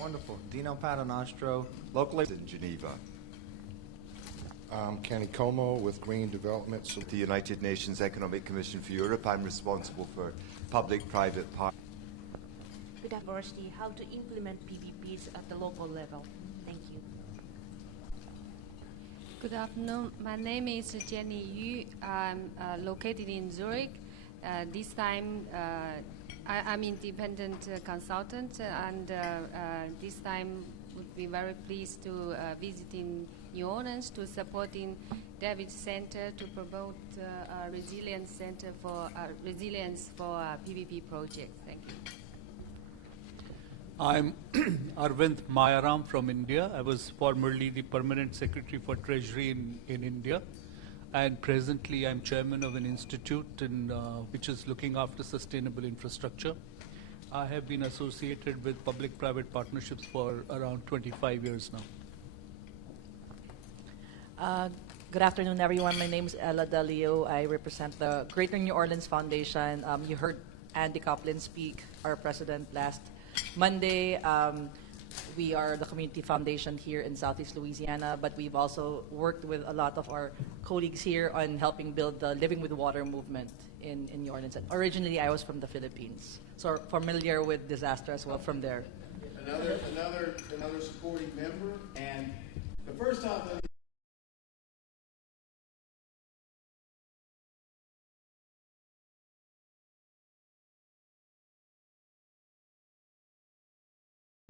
Wonderful. Dino Paternostro, locally in Geneva. I'm Kenny Como with Green Development. At the United Nations Economic Commission for Europe, I'm responsible for public-private partnerships. University, how to implement PPPs at the local level. Thank you. Good afternoon. My name is Jenny Yu. I'm located in Zurich. This time, I'm independent consultant, and this time would be very pleased to visiting New Orleans to supporting David Center to promote a resilience center for resilience for PPP projects. Thank you. I'm Arvind Mayaram from India. I was formerly the Permanent Secretary for Treasury in India. And presently I'm chairman of an institute which is looking after sustainable infrastructure. I have been associated with public-private partnerships for around 25 years now. Good afternoon, everyone. My name is Ella Dalio. I represent the Greater New Orleans Foundation. You heard Andy Coplin speak, our president, last Monday. We are the community foundation here in Southeast Louisiana, but we've also worked with a lot of our colleagues here on helping build the Living with Water movement in New Orleans. And originally, I was from the Philippines, so familiar with disaster as well from there. Another supporting member, and the first time that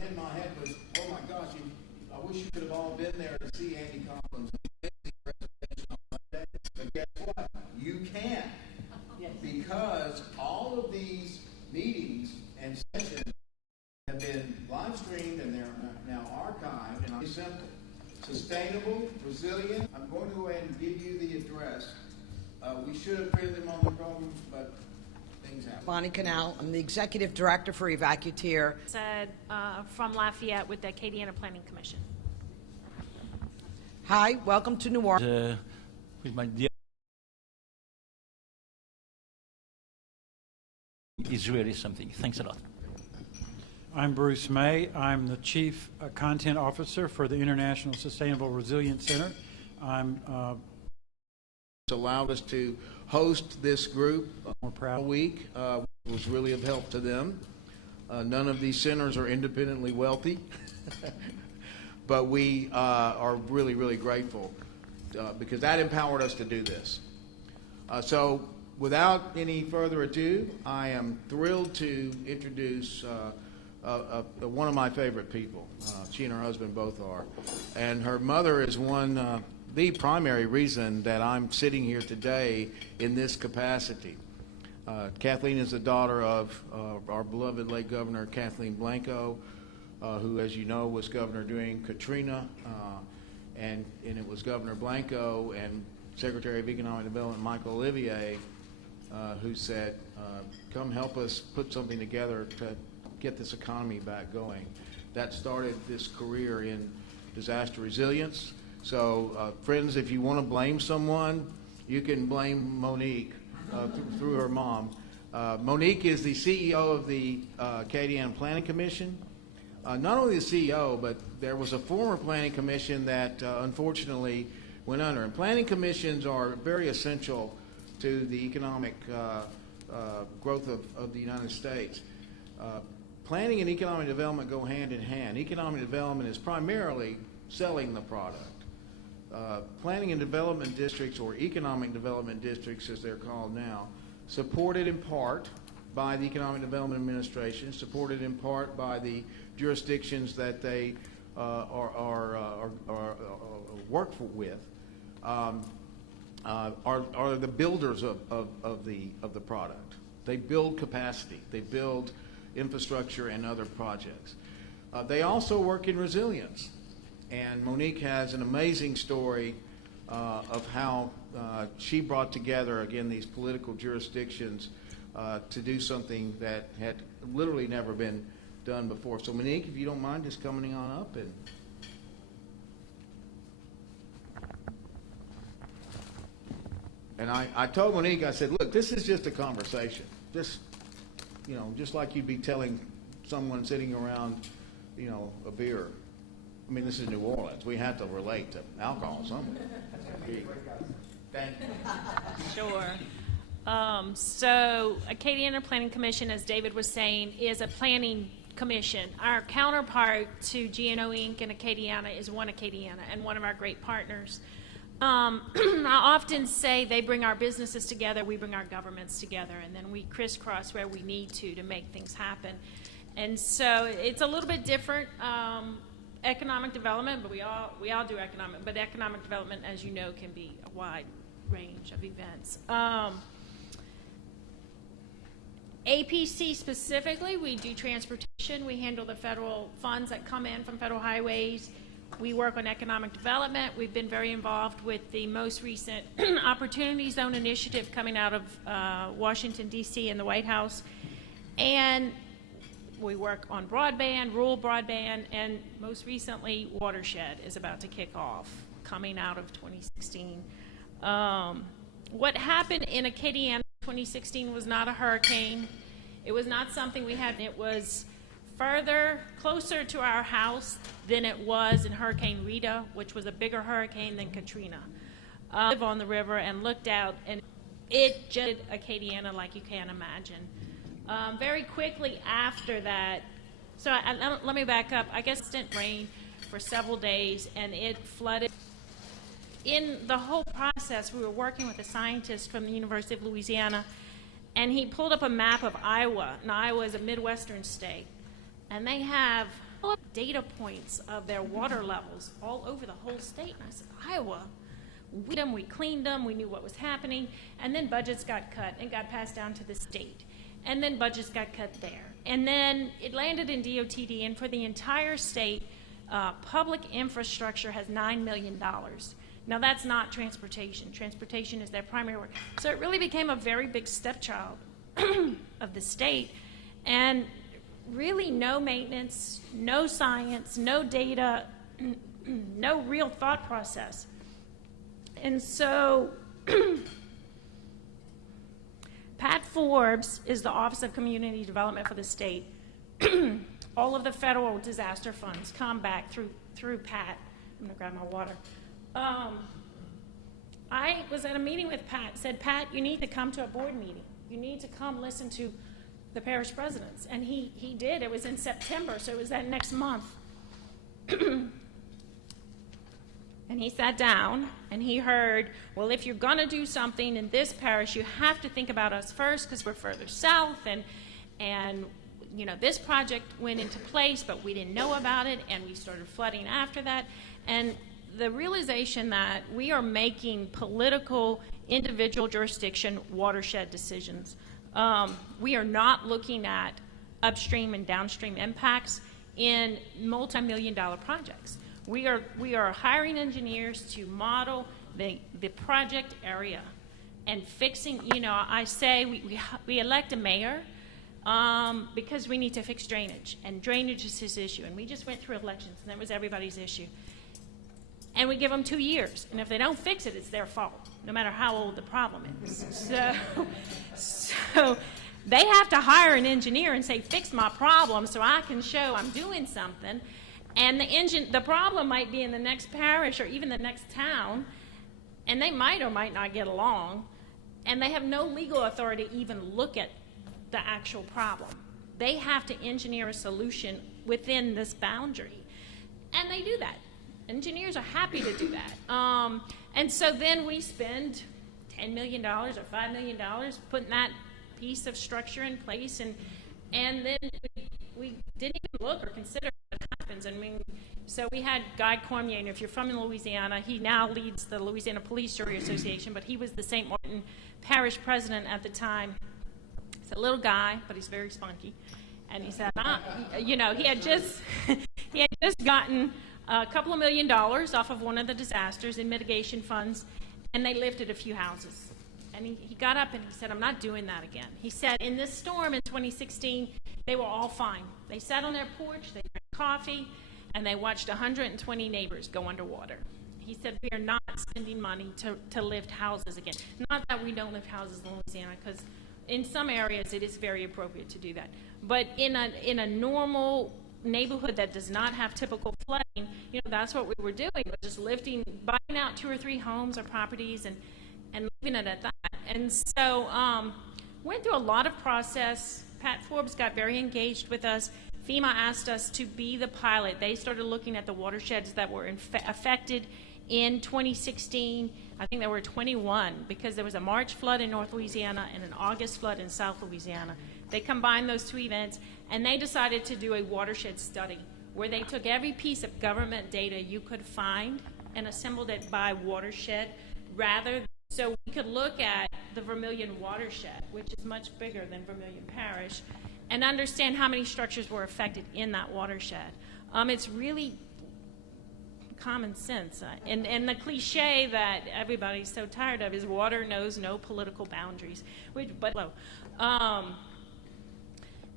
in my head was, oh my gosh, I wish you could have all been there to see Andy Collins' amazing presentation on Monday. But guess what? You can. Yes. Because all of these meetings and sessions have been live streamed and they're now archived, and it's simple. Sustainable, resilient. I'm going to go ahead and give you the address. We should have printed them on the program, but Bonnie Canal. I'm the Executive Director for Evacuteer. From Lafayette with the Acadiana Planning Commission. Hi, welcome to New Orleans. With my dear is really something. Thanks a lot. I'm Bruce May. I'm the Chief Content Officer for the International Sustainable Resilience Center. Allowed us to host this group a week. Was really of help to them. None of these centers are independently wealthy, but we are really, really grateful because that empowered us to do this. So without any further ado, I am thrilled to introduce one of my favorite people. She and her husband both are. And her mother is the primary reason that I'm sitting here today in this capacity. Kathleen is the daughter of our beloved late Governor Kathleen Blanco, who, as you know, was governor during Katrina, and it was Governor Blanco and Secretary of Economic Development Michael Olivier who said, come help us put something together to get this economy back going. That started this career in disaster resilience. So, friends, if you want to blame someone, you can blame Monique through her mom. Monique is the CEO of the Acadiana Planning Commission. Not only the CEO, but there was a former planning commission that unfortunately went under. And planning commissions are very essential to the economic growth of the United States. Planning and economic development go hand in hand. Economic development is primarily selling the product. Planning and development districts, or economic development districts as they're called now, supported in part by the Economic Development Administration, supported in part by the jurisdictions that they work with, are the builders of the product. They build capacity. They build infrastructure and other projects. They also work in resilience. And Monique has an amazing story of how she brought together, again, these political jurisdictions to do something that had literally never been done before. So Monique, if you don't mind just coming on up. And I told Monique, I said, look, this is just a conversation. Just like you'd be telling someone sitting around a beer. I mean, this is New Orleans. We have to relate to alcohol somewhere. Thank you. Sure. So Acadiana Planning Commission, as David was saying, is a planning commission. Our counterpart to GNO Inc. and Acadiana is One Acadiana, and one of our great partners. I often say they bring our businesses together, we bring our governments together, and then we crisscross where we need to make things happen. And so it's a little bit different economic development, but we all do economic. But economic development, as you know, can be a wide range of events. APC specifically, we do transportation. We handle the federal funds that come in from federal highways. We work on economic development. We've been very involved with the most recent Opportunity Zone initiative coming out of Washington, D.C. and the White House. And we work on broadband, rural broadband, and most recently, Watershed is about to kick off, coming out of 2016. What happened in Acadiana 2016 was not a hurricane. It was not something we had. It was closer to our house than it was in Hurricane Rita, which was a bigger hurricane than Katrina. I live on the river and looked out, and it just Acadiana like you can't imagine. Very quickly after that, so let me back up. I guess it didn't rain for several days, and it flooded. In the whole process, we were working with a scientist from the University of Louisiana, and he pulled up a map of Iowa. Now, Iowa is a Midwestern state, and they have data points of their water levels all over the whole state. And I said, Iowa? We cleaned them, we knew what was happening, and then budgets got cut and got passed down to the state. And then budgets got cut there. And then it landed in DOTD, and for the entire state, public infrastructure has $9 million. Now, that's not transportation. Transportation is their primary work. So it really became a very big stepchild of the state. And really no maintenance, no science, no data, no real thought process. And so Pat Forbes is the Office of Community Development for the state. All of the federal disaster funds come back through Pat. I'm going to grab my water. I was at a meeting with Pat, said, Pat, you need to come to a board meeting. You need to come listen to the parish presidents. And he did. It was in September, so it was that next month. And he sat down and he heard, well, if you're going to do something in this parish, you have to think about us first because we're further south. And you know, this project went into place, but we didn't know about it, and we started flooding after that. And the realization that we are making political, individual jurisdiction watershed decisions. We are not looking at upstream and downstream impacts in multi-million-dollar projects. We are hiring engineers to model the project area and fixing, you know, I say we elect a mayor because we need to fix drainage, and drainage is his issue. And we just went through elections, and that was everybody's issue. And we give them 2 years, and if they don't fix it, it's their fault, no matter how old the problem is. So they have to hire an engineer and say, fix my problem so I can show I'm doing something. And the problem might be in the next parish or even the next town, and they might or might not get along, and they have no legal authority to even look at the actual problem. They have to engineer a solution within this boundary, and they do that. Engineers are happy to do that. And so then we spend $10 million or $5 million putting that piece of structure in place, and then we didn't even look or consider what happens. I mean, so we had Guy Cormier, and if you're from Louisiana, he now leads the Louisiana Police Jury Association, but he was the St. Martin Parish president at the time. He's a little guy, but he's very spunky. And he said, you know, he had just gotten a couple of $1 million off of one of the disasters in mitigation funds, and they lifted a few houses. And he got up and he said, I'm not doing that again. He said, in this storm in 2016, they were all fine. They sat on their porch, they drank coffee, and they watched 120 neighbors go underwater. He said, we are not spending money to lift houses again. Not that we don't lift houses in Louisiana, because in some areas it is very appropriate to do that. But in a normal neighborhood that does not have typical flooding, that's what we were doing, was just buying out 2 or 3 homes or properties and leaving it at that. And so went through a lot of process. Pat Forbes got very engaged with us. FEMA asked us to be the pilot. They started looking at the watersheds that were affected in 2016. I think there were 21 because there was a March flood in North Louisiana and an August flood in South Louisiana. They combined those 2 events, and they decided to do a watershed study where they took every piece of government data you could find and assembled it by watershed, so we could look at the Vermilion watershed, which is much bigger than Vermilion Parish, and understand how many structures were affected in that watershed. It's really common sense. And the cliche that everybody's so tired of is water knows no political boundaries.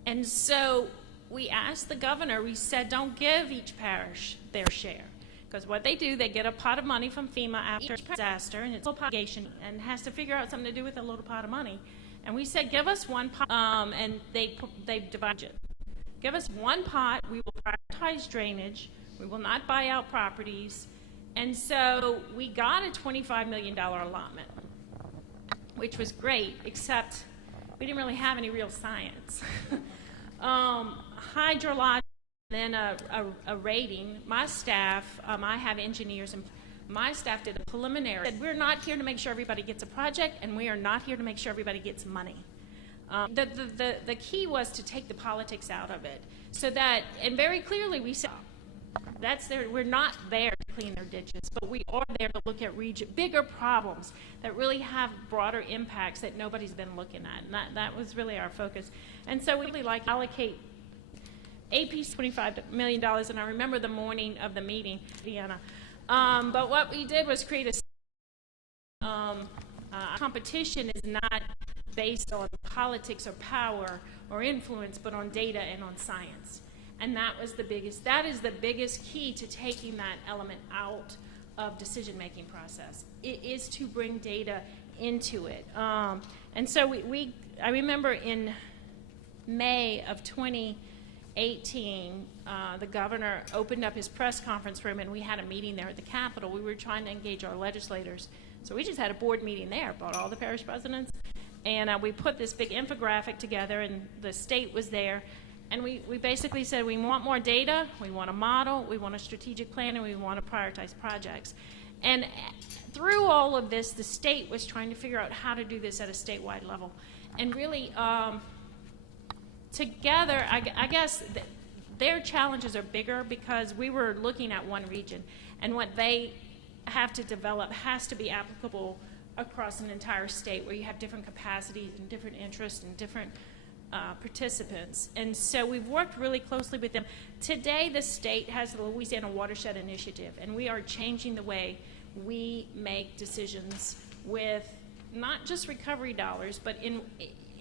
And so we asked the governor, we said, don't give each parish their share. Because what they do, they get a pot of money from FEMA after a disaster, and it's a obligation, and has to figure out something to do with a little pot of money. And we said, give us one pot, and they divide it. Give us one pot, we will prioritize drainage, we will not buy out properties. And so we got a $25 million allotment, which was great, except we didn't really have any real science. Hydrologic, then a rating. My staff, I have engineers, and my staff did a preliminary. Said, we're not here to make sure everybody gets a project, and we are not here to make sure everybody gets money. The key was to take the politics out of it, so that, and very clearly we said, we're not there to clean their ditches, but we are there to look at bigger problems that really have broader impacts that nobody's been looking at, and that was really our focus. And so we really like to allocate AP's $25 million, and I remember the morning of the meeting, Vienna. But what we did was create a competition is not based on politics or power or influence, but on data and on science. And that is the biggest key to taking that element out of decision-making process. It is to bring data into it. And so I remember in May of 2018, the governor opened up his press conference room, and we had a meeting there at the Capitol. We were trying to engage our legislators. So we just had a board meeting there, brought all the parish presidents, and we put this big infographic together, and the state was there. And we basically said we want more data, we want a model, we want a strategic plan, and we want to prioritize projects. And through all of this, the state was trying to figure out how to do this at a statewide level. And really, together, I guess their challenges are bigger because we were looking at one region, and what they have to develop has to be applicable across an entire state where you have different capacities and different interests and different participants. And so we've worked really closely with them. Today, the state has the Louisiana Watershed Initiative, and we are changing the way we make decisions with not just recovery dollars, but in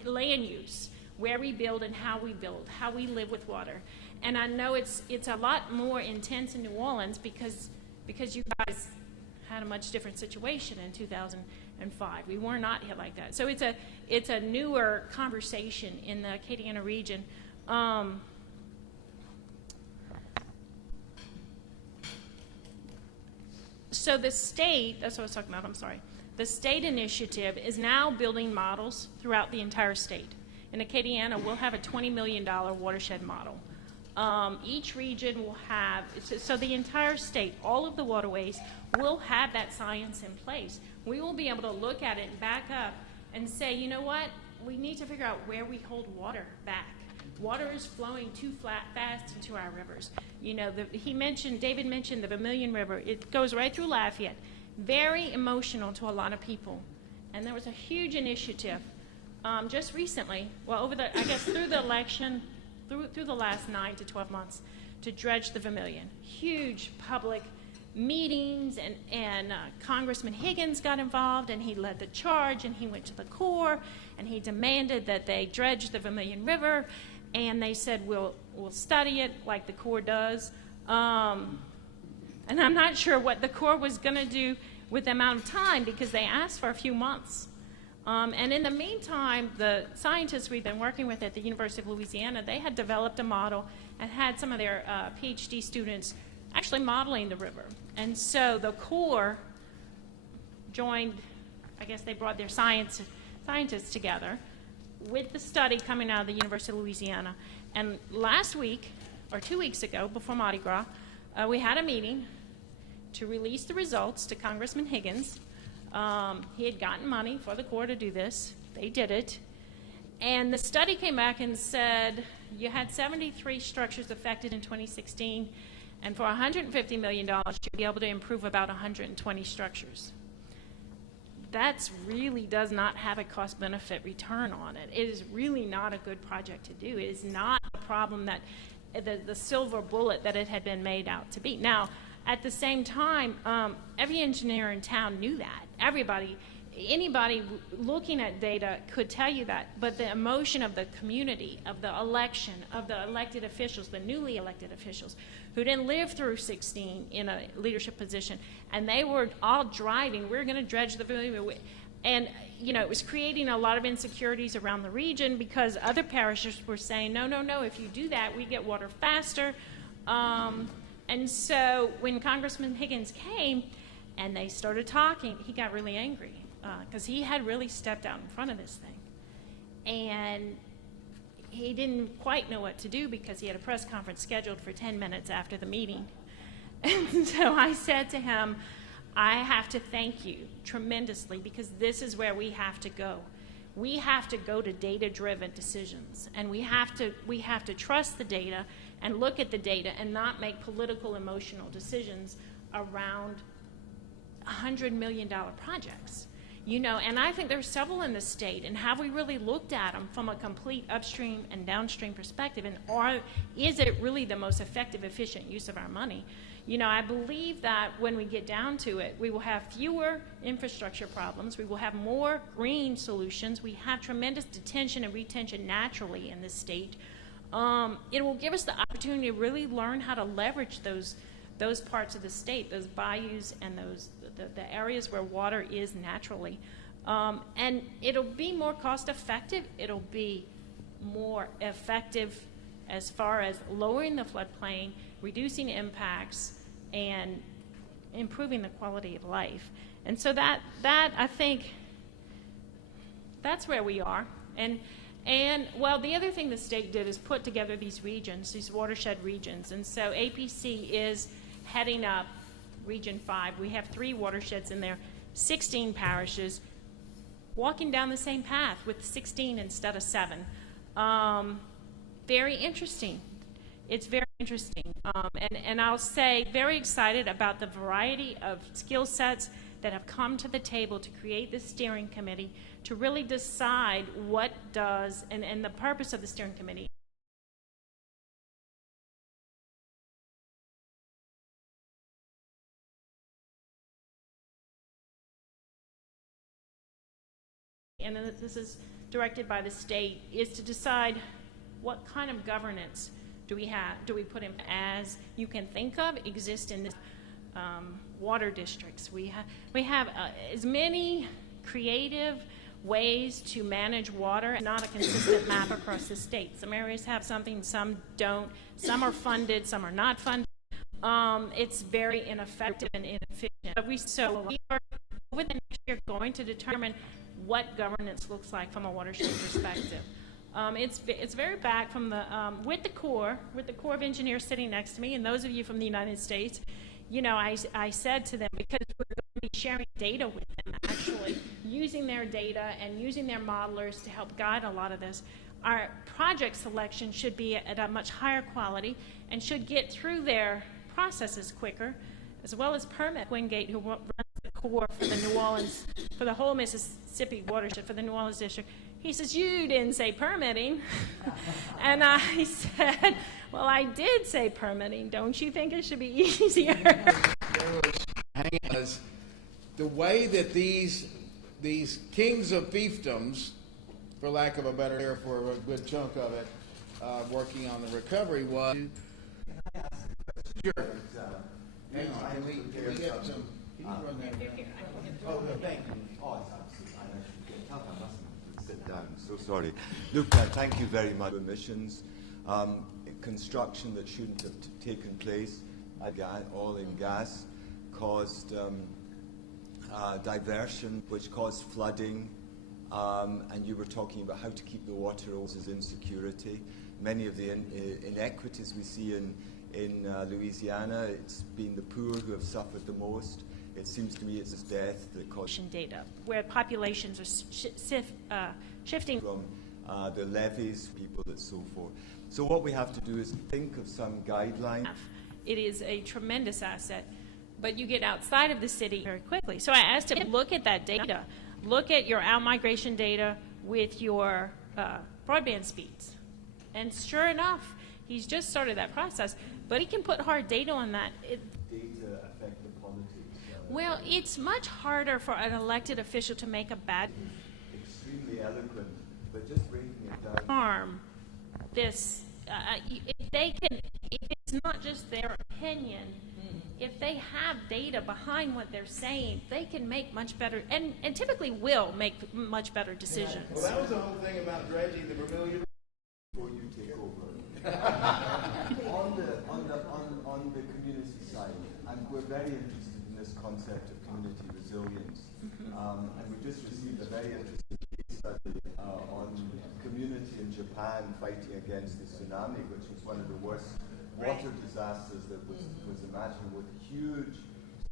land use, where we build and how we build, how we live with water. And I know it's a lot more intense in New Orleans because you guys had a much different situation in 2005. We were not hit like that. So it's a newer conversation in the Acadiana region. So the state, that's what I was talking about, I'm sorry. The state initiative is now building models throughout the entire state. In Acadiana, we'll have a $20 million watershed model. Each region will have, so the entire state, all of the waterways will have that science in place. We will be able to look at it and back up and say, you know what, we need to figure out where we hold water back. Water is flowing too fast into our rivers. You know, David mentioned the Vermilion River. It goes right through Lafayette. Very emotional to a lot of people. And there was a huge initiative just recently, well, through the election, through the last 9 to 12 months, to dredge the Vermilion. Huge public meetings, and Congressman Higgins got involved, and he led the charge, and he went to the Corps, and he demanded that they dredge the Vermilion River, and they said, we'll study it like the Corps does. And I'm not sure what the Corps was going to do with the amount of time, because they asked for a few months. And in the meantime, the scientists we've been working with at the University of Louisiana, they had developed a model and had some of their PhD students actually modeling the river. And so the Corps joined, I guess they brought their scientists together with the study coming out of the University of Louisiana. And last week, or 2 weeks ago, before Mardi Gras, we had a meeting to release the results to Congressman Higgins. He had gotten money for the Corps to do this. They did it. And the study came back and said you had 73 structures affected in 2016, and for $150 million, you'd be able to improve about 120 structures. That really does not have a cost-benefit return on it. It is really not a good project to do. It is not a problem that the silver bullet that it had been made out to be. Now, at the same time, every engineer in town knew that. Everybody, anybody looking at data could tell you that, but the emotion of the community, of the election, of the elected officials, the newly elected officials, who didn't live through 16 in a leadership position, and they were all driving, we're going to dredge the river. And, you know, it was creating a lot of insecurities around the region because other parishes were saying, no, no, no, if you do that, we get water faster. And so when Congressman Higgins came and they started talking, he got really angry because he had really stepped out in front of this thing. And he didn't quite know what to do because he had a press conference scheduled for 10 minutes after the meeting. And so I said to him, I have to thank you tremendously because this is where we have to go. We have to go to data-driven decisions, and we have to trust the data and look at the data and not make political, emotional decisions around $100 million projects. You know, and I think there's several in the state, and have we really looked at them from a complete upstream and downstream perspective, and is it really the most effective, efficient use of our money? You know, I believe that when we get down to it, we will have fewer infrastructure problems, we will have more green solutions, we have tremendous detention and retention naturally in this state. It will give us the opportunity to really learn how to leverage those parts of the state, those bayous and the areas where water is naturally. And it'll be more cost effective, it'll be more effective as far as lowering the floodplain, reducing impacts, and improving the quality of life. And so that I think, that's where we are. And well, the other thing the state did is put together these regions, these watershed regions. And so APC is heading up Region 5. We have 3 watersheds in there, 16 parishes, walking down the same path with 16 instead of 7. Very interesting. It's very interesting. And I'll say very excited about the variety of skill sets that have come to the table to create this steering committee to really decide what does, and the purpose of the steering committee. And this is directed by the state, is to decide what kind of governance do we put in as you can think of exist in this water districts. We have as many creative ways to manage water, not a consistent map across the state. Some areas have something, some don't. Some are funded, some are not funded. It's very ineffective and inefficient. But we are over the next year going to determine what governance looks like from a watershed perspective. It's very back from the with the Corps of Engineers sitting next to me, and those of you from the United States, you know, I said to them, because we're going to be sharing data with them, actually using their data and using their modelers to help guide a lot of this. Our project selection should be at a much higher quality and should get through their processes quicker, as well as permit Wingate, who runs the Corps for the New Orleans, for the whole Mississippi watershed, for the New Orleans district. He says, you didn't say permitting. And I said, well, I did say permitting. Don't you think it should be easier? The way that these kings of fiefdoms, for lack of a better term for a good chunk of it, working on the recovery was... Sure. Hang on, we get some... Can you run that? Oh, thank you. tough. I mustn't sit down. So sorry. Look, thank you very much. Emissions, construction that shouldn't have taken place, oil and gas, caused diversion, which caused flooding. And you were talking about how to keep the water hoses in security. Many of the inequities we see in Louisiana, it's been the poor who have suffered the most. It seems to me it's death that caused data, where populations are shifting from the levees, people, and so forth. So what we have to do is think of some guidelines. It is a tremendous asset, but you get outside of the city very quickly. So I asked him, look at that data. Look at your out-migration data with your broadband speeds. And sure enough, he's just started that process, but he can put hard data on that. Data affect the politics. Well, it's much harder for an elected official to make a bad extremely eloquent, but just breaking it down. Harm this. If they can, if it's not just their opinion, if they have data behind what they're saying, they can make much better, and typically will make much better decisions. Well, that was the whole thing about dredging the Vermilion. Before you take over, on the community side, and we're very interested in this concept of community resilience, and we just received a very interesting case study on community in Japan fighting against the tsunami, which was one of the worst water disasters that was imaginable, with huge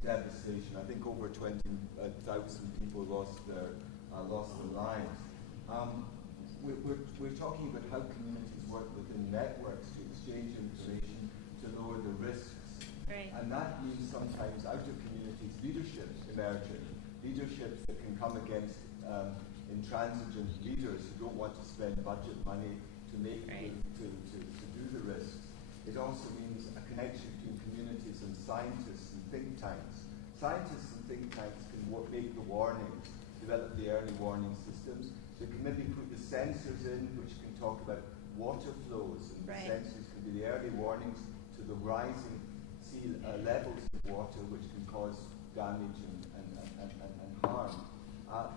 devastation. I think over 20,000 people lost their lives. We're talking about how communities work within networks to exchange information to lower the risks. Right. And that means sometimes out of communities leaderships emerging, leaderships that can come against intransigent leaders who don't want to spend budget money to make to do the risks. It also means a connection between communities and scientists and think tanks. Scientists and think tanks can make the warnings, develop the early warning systems. They can maybe put the sensors in, which can talk about water flows, and the sensors can be the early warnings to the rising sea levels of water, which can cause damage and harm.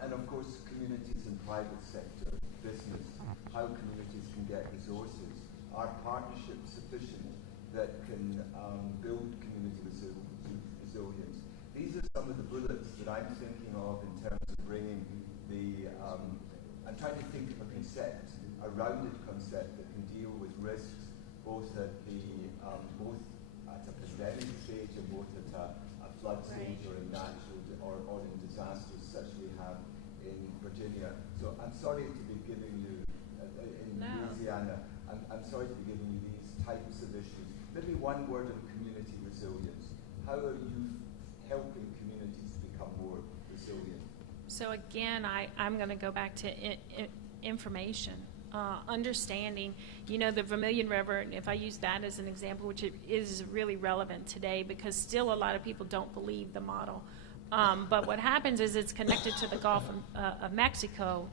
And of course, communities and private sector business, how communities can get resources. Are partnerships sufficient that can build community resilience? These are some of the bullets that I'm thinking of in terms of bringing the I'm trying to think of a concept, a rounded concept that can deal with risks both at a pandemic stage and both at a flood stage or in natural or in disasters such as we have in Virginia. So I'm sorry to be giving you in Louisiana. I'm sorry to be giving you these types of issues. Maybe one word on community resilience. How are you helping communities become more resilient? So again, I'm going to go back to information, understanding, the Vermilion River, and if I use that as an example, which is really relevant today because still a lot of people don't believe the model. But what happens is it's connected to the Gulf of Mexico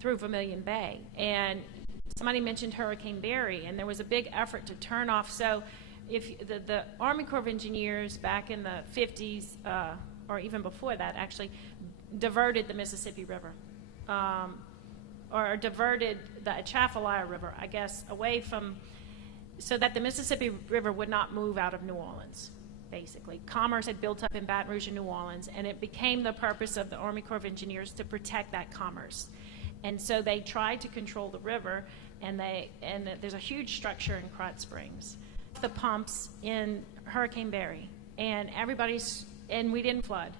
through Vermilion Bay. And somebody mentioned Hurricane Barry, and there was a big effort to turn off. So if the Army Corps of Engineers back in the 50s, or even before that, actually, diverted the Mississippi River, or diverted the Atchafalaya River, I guess, away from, so that the Mississippi River would not move out of New Orleans, basically. Commerce had built up in Baton Rouge and New Orleans, and it became the purpose of the Army Corps of Engineers to protect that commerce. And so they tried to control the river, and there's a huge structure in Krotz Springs. The pumps in Hurricane Barry, and we didn't flood.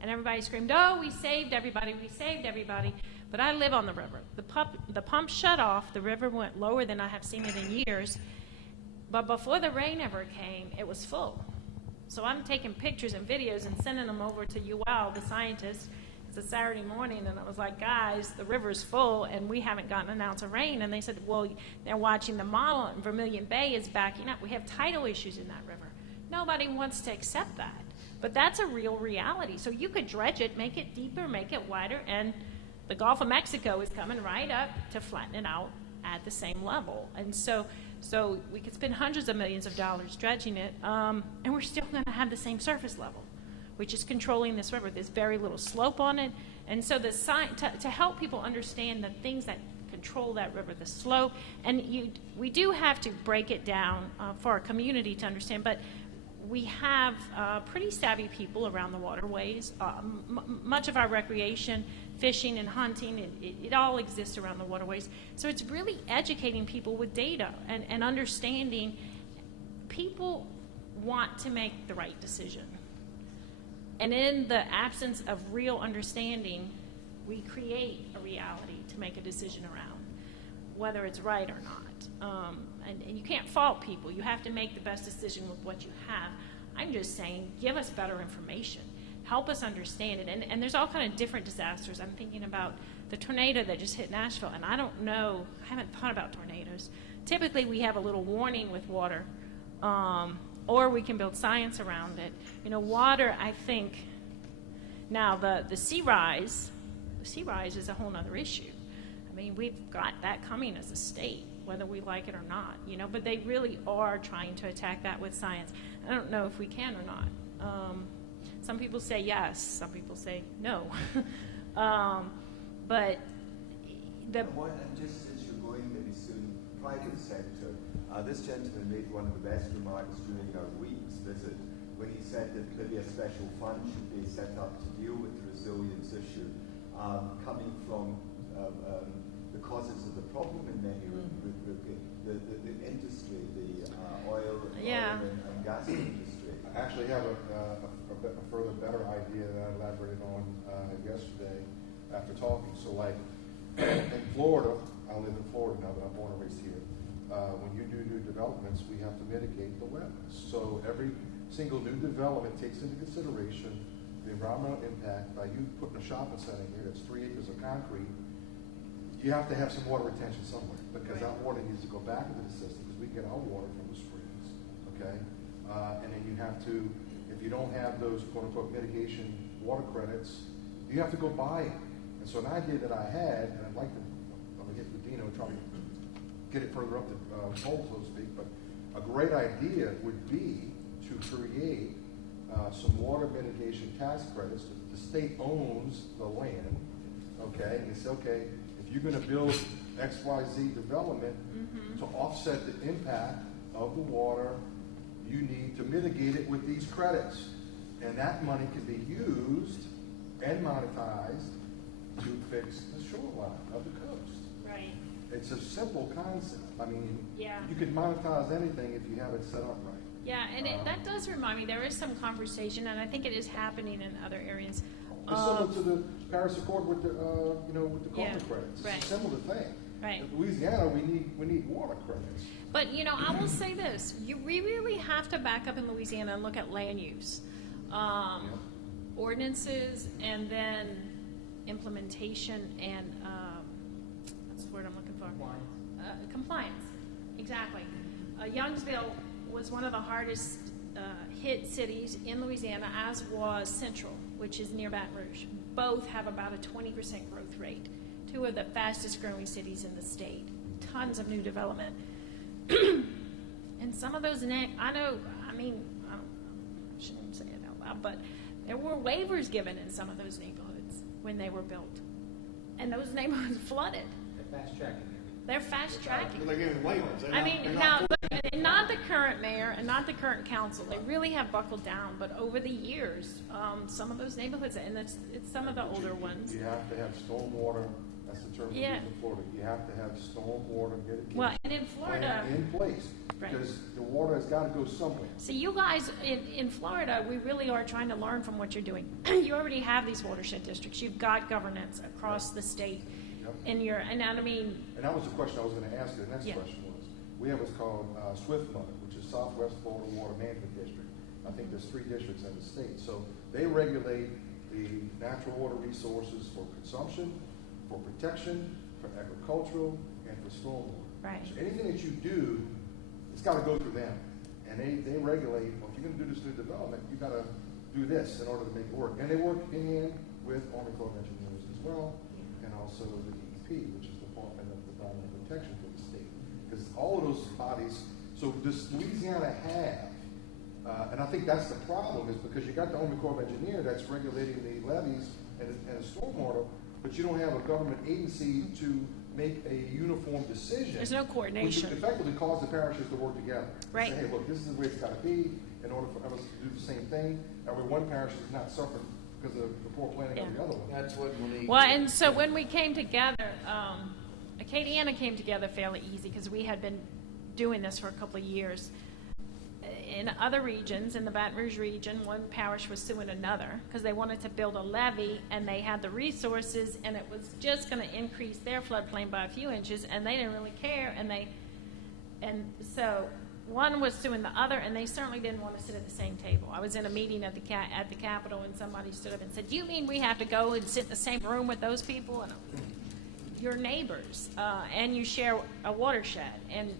And everybody screamed, "Oh, we saved everybody, we saved everybody." But I live on the river. The pump shut off, the river went lower than I have seen it in years. But before the rain ever came, it was full. So I'm taking pictures and videos and sending them over to UL, the scientists. It's a Saturday morning, and I was like, "Guys, the river's full, and we haven't gotten an ounce of rain." And they said, "Well, they're watching the model, and Vermilion Bay is backing up. We have tidal issues in that river." Nobody wants to accept that. But that's a real reality. So you could dredge it, make it deeper, make it wider, and the Gulf of Mexico is coming right up to flatten it out at the same level. And so we could spend hundreds of millions of dollars dredging it, and we're still going to have the same surface level, which is controlling this river. There's very little slope on it, And so to help people understand the things that control that river, the slope, and we do have to break it down for our community to understand, but we have pretty savvy people around the waterways. Much of our recreation, fishing and hunting, it all exists around the waterways. So it's really educating people with data and understanding. People want to make the right decision. And in the absence of real understanding, we create a reality to make a decision around, whether it's right or not. And you can't fault people. You have to make the best decision with what you have. I'm just saying, give us better information. Help us understand it. And there's all kind of different disasters. I'm thinking about the tornado that just hit Nashville, and I don't know, I haven't thought about tornadoes. Typically, we have a little warning with water, or we can build science around it. You know, water, I think, now the sea rise is a whole other issue. I mean, we've got that coming as a state, whether we like it or not, you know, but they really are trying to attack that with science. I don't know if we can or not. Some people say yes, some people say no. But just as you're going maybe soon, private sector, this gentleman made one of the best remarks during our week's visit when he said that maybe a special fund should be set up to deal with the resilience issue coming from the causes of the problem in many the industry, the oil and gas industry. I actually have a further better idea that I elaborated on yesterday after talking. So like in Florida, I live in Florida now, but I'm born and raised here. When you do new developments, we have to mitigate the wetlands. So every single new development takes into consideration the environmental impact. By you putting a shopping center here that's 3 acres of concrete, you have to have some water retention somewhere, because that water needs to go back into the system, because we get our water from the springs, okay? And then you have to, if you don't have those quote-unquote mitigation water credits, you have to go buy it. And so an idea that I had, and I'd like to, I'm going to get with Dino and try to get it further up the pole, so to speak, but a great idea would be to create some water mitigation tax credits. The state owns the land, okay? And you say, okay, if you're going to build XYZ development to offset the impact of the water, you need to mitigate it with these credits. And that money can be used and monetized to fix the shoreline of the coast. Right. It's a simple concept. I mean, Yeah. you can monetize anything if you have it set up right. Yeah, and that does remind me, there is some conversation, and I think it is happening in other areas. It's similar to the Paris Accord with the, with the carbon credits. It's a similar thing. Right. In Louisiana, we need water credits. But, you know, I will say this. We really have to back up in Louisiana and look at land use. Ordinances, and then implementation, and what's the word I'm looking for? Compliance. Exactly. Youngsville was one of the hardest hit cities in Louisiana, as was Central, which is near Baton Rouge. Both have about a 20% growth rate. Two of the fastest growing cities in the state. Tons of new development. And some of those, I shouldn't say it out loud, but there were waivers given in some of those neighborhoods when they were built. And those neighborhoods flooded. They're fast tracking. They're fast tracking. They're giving waivers. I mean, not the current mayor and not the current council. They really have buckled down. But over the years, some of those neighborhoods, and it's some of the older ones. You have to have stormwater. That's the term we use in Florida. You have to have stormwater mitigation and in Florida, in place, because the water has got to go somewhere. See, you guys in Florida, we really are trying to learn from what you're doing. You already have these watershed districts. You've got governance across the state. And and that was the question I was going to ask you. The next question was, we have what's called SWIFMUD, which is Southwest Florida Water Management District. I think there's 3 districts in the state. So they regulate the natural water resources for consumption, for protection, for agricultural, and for stormwater. Right. So anything that you do, it's got to go through them. And they regulate, well, if you're going to do this new development, you've got to do this in order to make it work. And they work in hand with Army Corps of Engineers as well, and also the DEP, which is the Department of Environmental Protection for the state. Because all of those bodies, so does Louisiana have, and I think that's the problem, is because you got the Army Corps of Engineers that's regulating the levees and stormwater, but you don't have a government agency to make a uniform decision. There's no coordination. Which effectively cause the parishes to work together. Right. Say, hey, look, this is the way it's got to be in order for us to do the same thing. That way one parish is not suffering because of the poor planning of the other one. That's what Monique. Well, and so when we came together, Acadiana came together fairly easy because we had been doing this for a couple of years. In other regions, in the Baton Rouge region, one parish was suing another because they wanted to build a levee and they had the resources and it was just going to increase their floodplain by a few inches and they didn't really care and so one was suing the other and they certainly didn't want to sit at the same table. I was in a meeting at the Capitol and somebody stood up and said, "Do you mean we have to go and sit in the same room with those people?" And you're neighbors and you share a watershed. And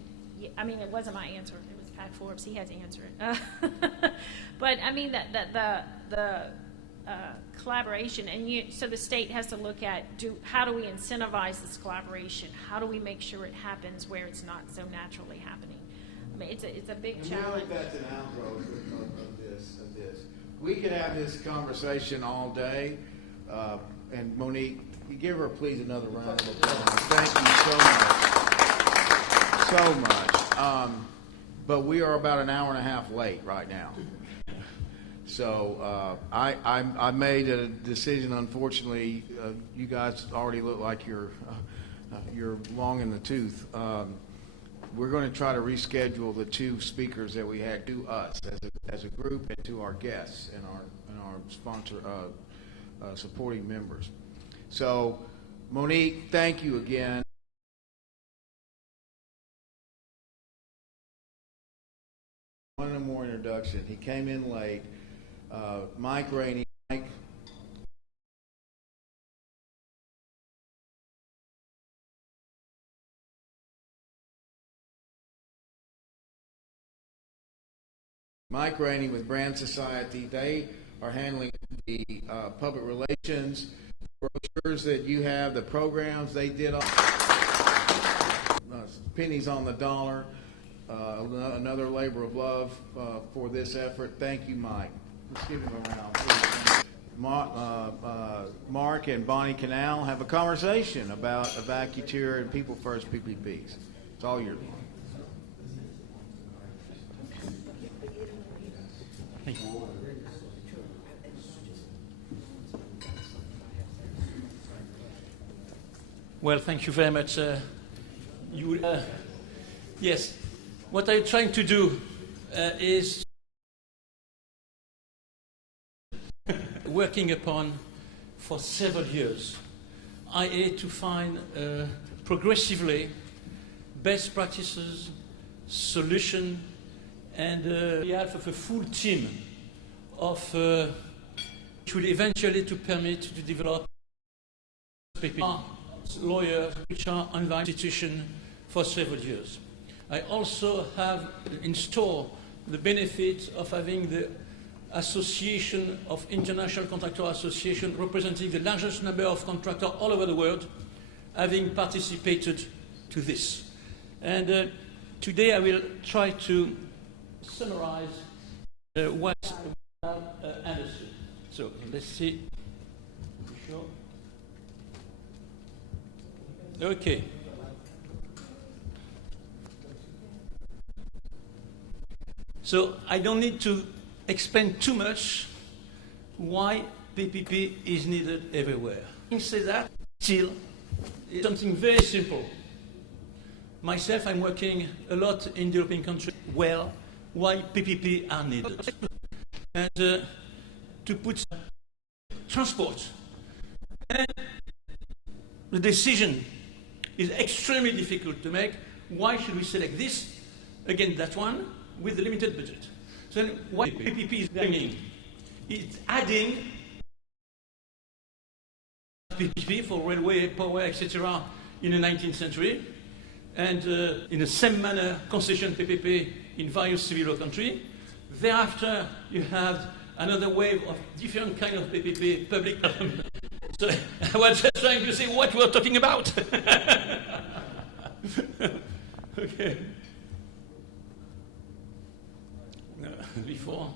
I mean, it wasn't my answer. Pat Forbes, he had to answer it. But I mean the collaboration, and so the state has to look at how do we incentivize this collaboration? How do we make sure it happens where it's not so naturally happening? I mean, it's a big challenge. That's an outgrowth of this. We could have this conversation all day, and Monique, you give her please another round of applause. Thank you so much. But we are about an hour and a half late right now. So I made a decision. Unfortunately, you guys already look like you're long in the tooth. We're going to try to reschedule the two speakers that we had to us as a group and to our guests and our sponsor supporting members. So, Monique, thank you again. One more introduction. He came in late. Mike Rainey. Mike Rainey with Brand Society. They are handling the public relations, brochures that you have, the programs they did. Pennies on the dollar. Another labor of love for this effort. Thank you, Mike. Let's give him a round, please. Mark and Bonnie Canal have a conversation about Evacueter and People First PPPs. It's all yours. Thank you. Well, thank you very much. Yes. What I'm trying to do is working upon for several years. I had to find progressively best practices, solution, and we have a full team of which will eventually to permit to develop lawyers which are on the institution for several years. I also have in store the benefit of having the Association of International Contractor Association representing the largest number of contractors all over the world, having participated to this. And today I will try to summarize what we have understood. So let's see. Sure. Okay. So I don't need to explain too much why PPP is needed everywhere. Having said that, still, it's something very simple. Myself, I'm working a lot in European countries. Well, why PPP are needed. And to put transport. And the decision is extremely difficult to make. Why should we select this? Again, that one with the limited budget. So what PPP is bringing? It's adding PPP for railway, power, etc. in the 19th century, and in the same manner, concession PPP in various civil law countries. Thereafter, you have another wave of different kind of PPP, public. So I was just trying to see what we're talking about. Okay. No, before.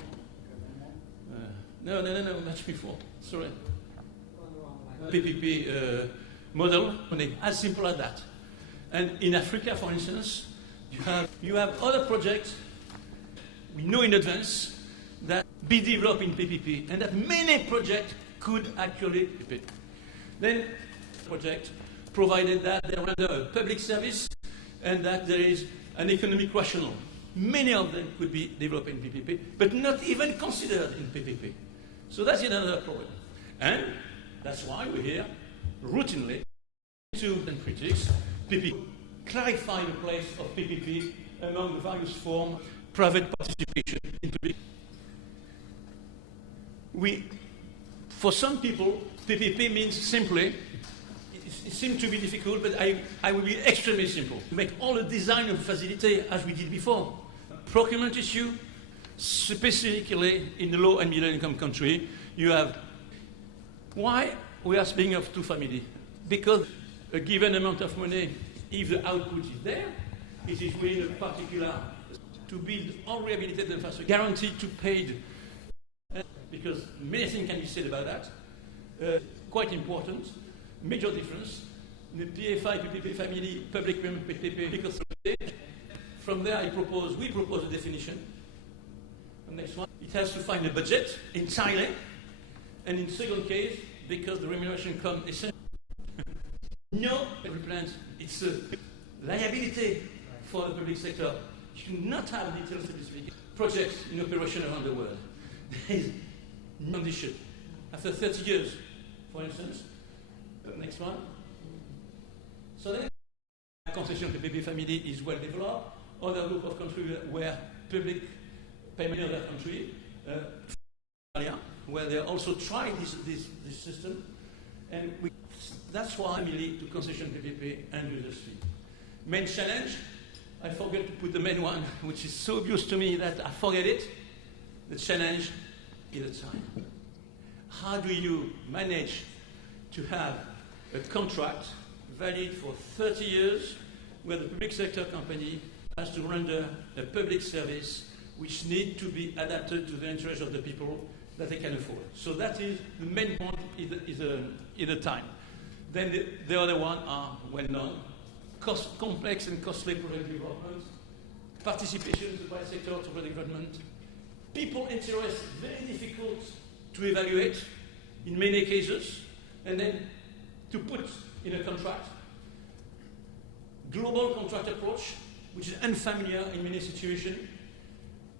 No, much before. Sorry. PPP model, as simple as that. And in Africa, for instance, you have other projects we know in advance that be developed in PPP, and that many projects could actually be. Then project, provided that they render a public service and that there is an economic rationale. Many of them could be developed in PPP, but not even considered in PPP. So that's another problem. And that's why we hear routinely to critics, PPP, clarify the place of PPP among the various forms, private participation in public. For some people, PPP means simply, it seems to be difficult, but I will be extremely simple. To make all the design of the facility as we did before. Procurement issue, specifically in the low and middle income country, you have, why we are speaking of two families? Because a given amount of money, if the output is there, it is within a particular, to build all rehabilitated infrastructure, guaranteed to pay, because many things can be said about that. Quite important, major difference. The PFI, PPP family, public PPP, because from there we propose a definition. The next one, it has to find a budget entirely, and in second case, because the remuneration comes essentially. No plans, it's a liability for the public sector. You should not have detailed specific projects in operation around the world. There is no condition. After 30 years, for instance, the next one. So then, concession PPP family is well developed. Other group of countries where public payment in other country, where they also try this system, and that's why I lead to concession PPP and users fee. Main challenge, I forget to put the main one, which is so obvious to me that I forget it. The challenge is the time. How do you manage to have a contract valid for 30 years where the public sector company has to render a public service which need to be adapted to the interest of the people that they can afford? So that is the main point, is the time. Then the other one are well known. Complex and costly project development, participation in the private sector to project development, people interest, very difficult to evaluate in many cases, and then to put in a contract. Global contract approach, which is unfamiliar in many situations,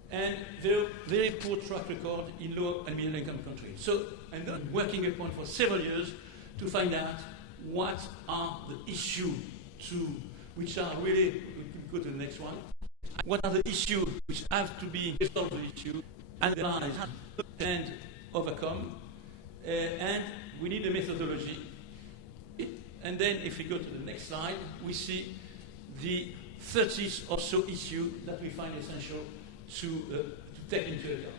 and very, very poor track record in low and middle income countries. So I'm working upon for several years to find out what are the issues which are really, go to the next one, what are the issues which have to be solved, the issue, analyzed and overcome, and we need a methodology. And then if we go to the next slide, we see the 30 or so issues that we find essential to take into account.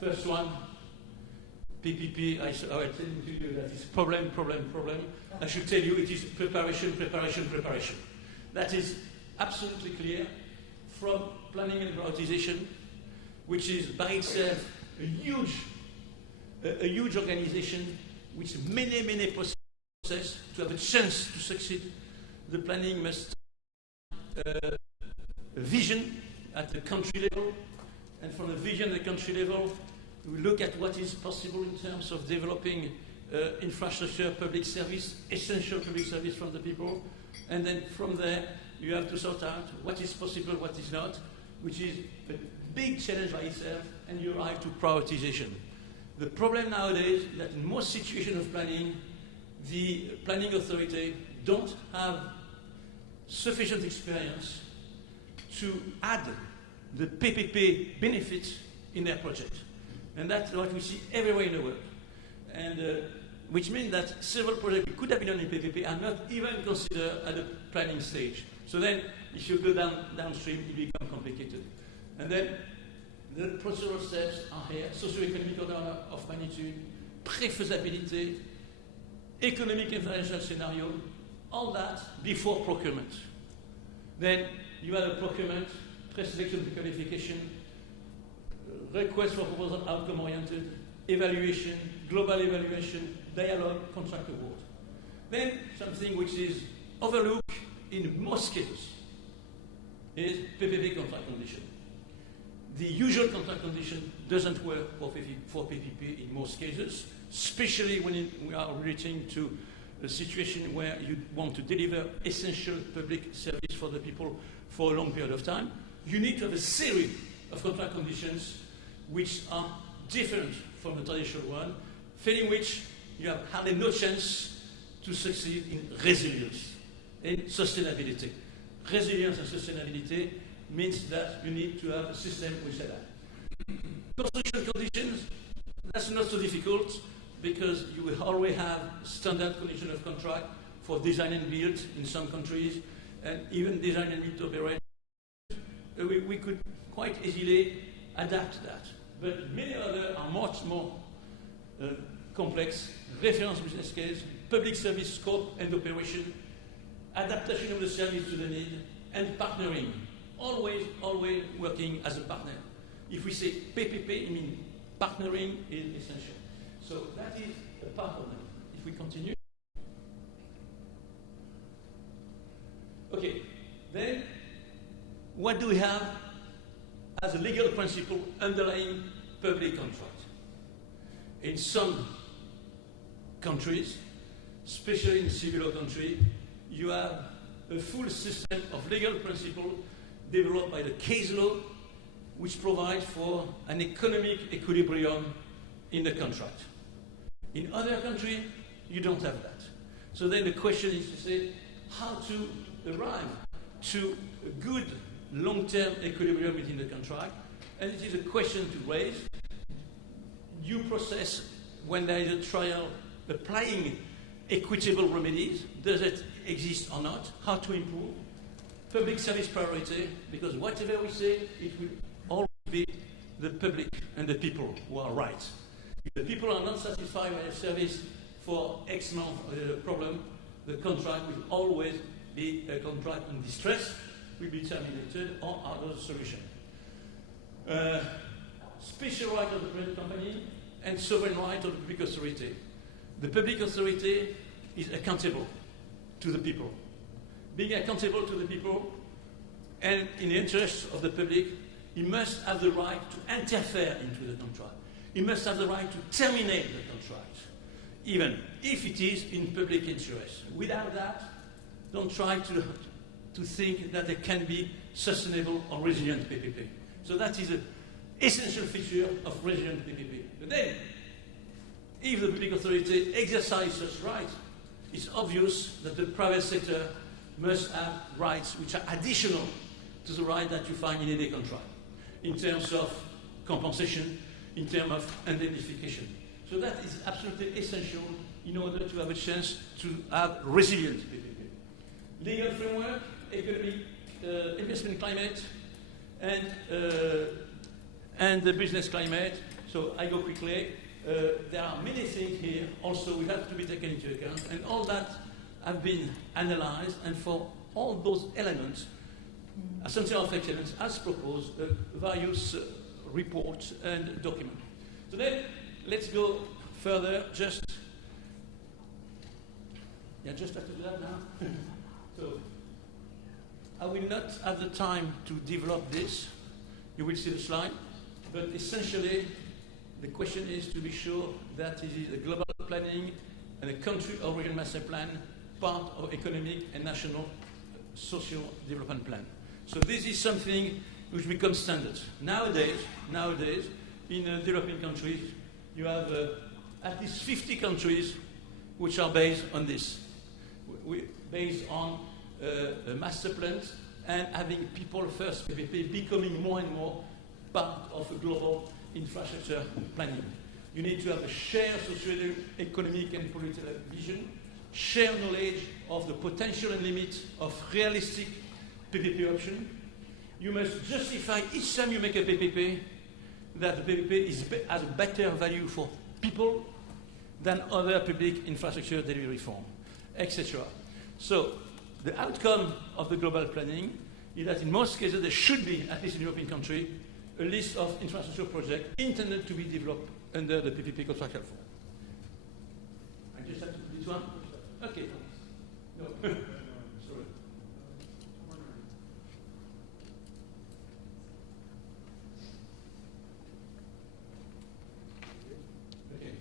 First one, PPP, I tell you that it's problem. I should tell you it is preparation. That is absolutely clear from planning and prioritization, which is by itself a huge organization with many processes. To have a chance to succeed, the planning must a vision at the country level, and from the vision at the country level, we look at what is possible in terms of developing infrastructure, public service, essential public service from the people, and then from there you have to sort out what is possible, what is not, which is a big challenge by itself, and you arrive to prioritization. The problem nowadays is that in most situations of planning, the planning authority don't have sufficient experience to add the PPP benefits in their project. And that's what we see everywhere in the world. And which means that several projects that could have been done in PPP are not even considered at the planning stage. So then, if you go downstream, it becomes complicated. And then, the procedural steps are here: socio-economic order of magnitude, pre-feasibility, economic and financial scenario, all that before procurement. Then you have a procurement, pre-selection, pre-qualification, request for proposal outcome-oriented, evaluation, global evaluation, dialogue, contract award. Then something which is overlooked in most cases is PPP contract condition. The usual contract condition doesn't work for PPP in most cases, especially when we are relating to a situation where you want to deliver essential public service for the people for a long period of time. You need to have a series of contract conditions which are different from the traditional one, failing which you have hardly no chance to succeed in resilience and sustainability. Resilience and sustainability means that you need to have a system which adapt. Construction conditions, that's not so difficult because you will always have standard condition of contract for design and build in some countries, and even design and build operation. We could quite easily adapt that. But many others are much more complex. Reference business case, public service scope and operation, adaptation of the service to the need, and partnering. Always working as a partner. If we say PPP, I mean partnering is essential. So that is a part of it. If we continue. Okay, then what do we have as a legal principle underlying public contract? In some countries, especially in civil law country, you have a full system of legal principle developed by the case law, which provides for an economic equilibrium in the contract. In other countries, you don't have that. So then the question is to say how to arrive to a good long-term equilibrium within the contract, and it is a question to raise. Due process, when there is a trial, applying equitable remedies, does it exist or not? How to improve? Public service priority, because whatever we say, it will always be the public and the people who are right. If the people are not satisfied with the service for X month problem, the contract will always be a contract in distress, will be terminated or other solution. Special right of the private company and sovereign right of the public authority. The public authority is accountable to the people. Being accountable to the people and in the interest of the public, he must have the right to interfere into the contract. He must have the right to terminate the contract, even if it is in public interest. Without that, don't try to think that there can be sustainable or resilient PPP. So that is an essential feature of resilient PPP. But then, if the public authority exercises such rights, it's obvious that the private sector must have rights which are additional to the right that you find in any contract, in terms of compensation, in terms of indemnification. So that is absolutely essential in order to have a chance to have resilient PPP. Legal framework, economic investment climate, and the business climate. So I go quickly. There are many things here also we have to be taken into account, and all that have been analyzed, and for all those elements, a center of excellence has proposed various reports and documents. So then, let's go further. Just have to do that now. So I will not have the time to develop this. You will see the slide, but essentially, the question is to be sure that it is a global planning and a country or regional master plan part of economic and national social development plan. So this is something which becomes standard. Nowadays, in developing countries, you have at least 50 countries which are based on this, based on a master plan and having people first PPP becoming more and more part of a global infrastructure planning. You need to have a shared socio-economic and political vision, share knowledge of the potential and limits of realistic PPP option. You must justify each time you make a PPP that the PPP has a better value for people than other public infrastructure delivery form, etc. So the outcome of the global planning is that in most cases there should be, at least in European countries, a list of infrastructure projects intended to be developed under the PPP contractual form. I just have to do this one? Okay. No. Sorry. Okay.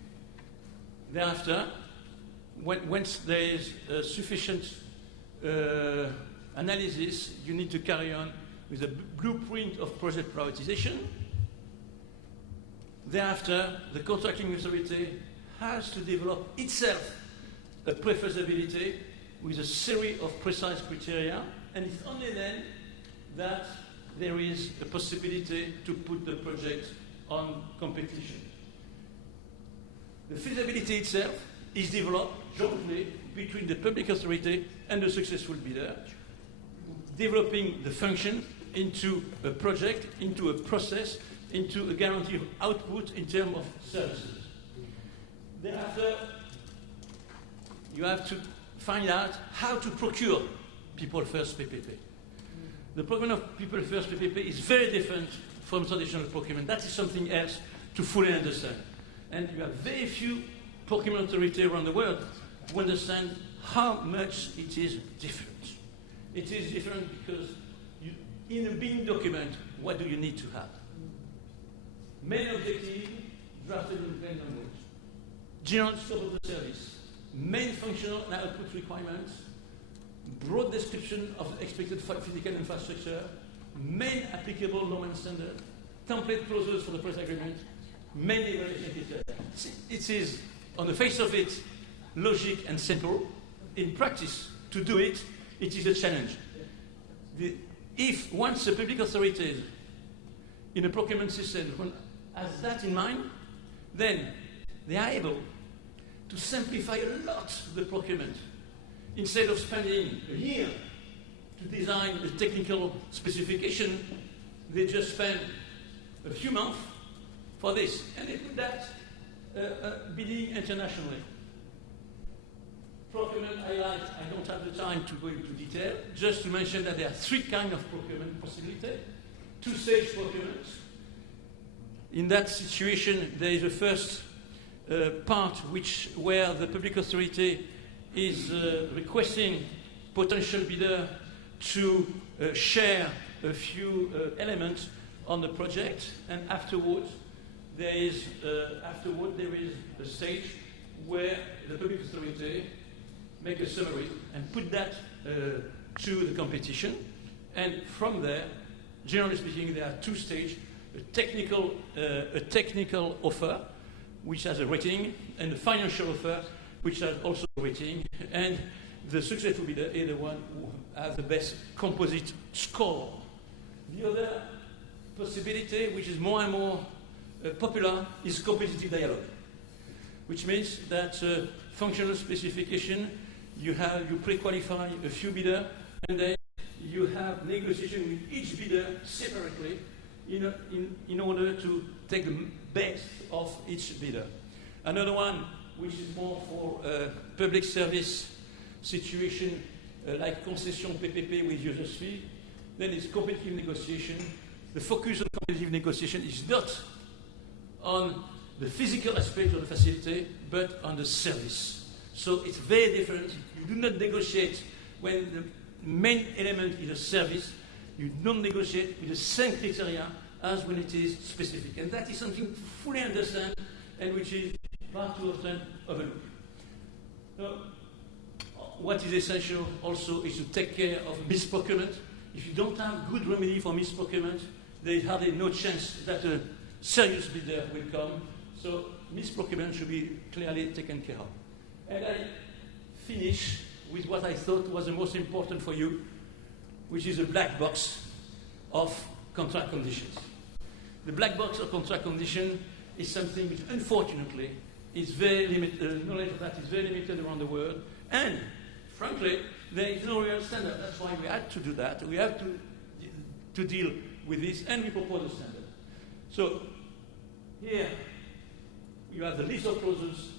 Thereafter, once there is sufficient analysis, you need to carry on with a blueprint of project prioritization. Thereafter, the contracting authority has to develop itself a pre-feasibility with a series of precise criteria, and it's only then that there is a possibility to put the project on competition. The feasibility itself is developed jointly between the public authority and the successful bidder, developing the function into a project, into a process, into a guarantee of output in terms of services. Thereafter, you have to find out how to procure People First PPP. The procurement of People First PPP is very different from traditional procurement. That is something else to fully understand. And you have very few procurement authorities around the world who understand how much it is different. It is different because in a bidding document, what do you need to have? Main objective, drafted in plain language. General scope of the service. Main functional and output requirements. Broad description of expected physical infrastructure. Main applicable norm and standard. Template clauses for the price agreement. Main evaluation criteria. It is, on the face of it, logic and simple. In practice, to do it, it is a challenge. If once a public authority in a procurement system has that in mind, then they are able to simplify a lot the procurement. Instead of spending a year to design a technical specification, they just spend a few months for this, and they put that bidding internationally. Procurement highlight, I don't have the time to go into detail, just to mention that there are three kinds of procurement possibilities. Two-stage procurement. In that situation, there is a first part where the public authority is requesting potential bidder to share a few elements on the project, and afterwards there is a stage where the public authority make a summary and put that to the competition, and from there, generally speaking, there are two stages: a technical offer, which has a rating, and a financial offer, which has also a rating, and the successful bidder is the one who has the best composite score. The other possibility, which is more and more popular, is competitive dialogue, which means that functional specification, you pre-qualify a few bidders, and then you have negotiation with each bidder separately in order to take the best of each bidder. Another one, which is more for public service situation, like concession PPP with users fee, then it's competitive negotiation. The focus of competitive negotiation is not on the physical aspect of the facility, but on the service. So it's very different. You do not negotiate when the main element is a service. You don't negotiate with the same criteria as when it is specific. And that is something to fully understand and which is far too often overlooked. So, what is essential also is to take care of misprocurement. If you don't have good remedy for misprocurement, there is hardly no chance that a serious bidder will come. So misprocurement should be clearly taken care of. And I finish with what I thought was the most important for you, which is a black box of contract conditions. The black box of contract condition is something which, unfortunately, is very limited. Knowledge of that is very limited around the world, and frankly, there is no real standard. That's why we had to do that. We have to deal with this, and we propose a standard. So here you have the list of clauses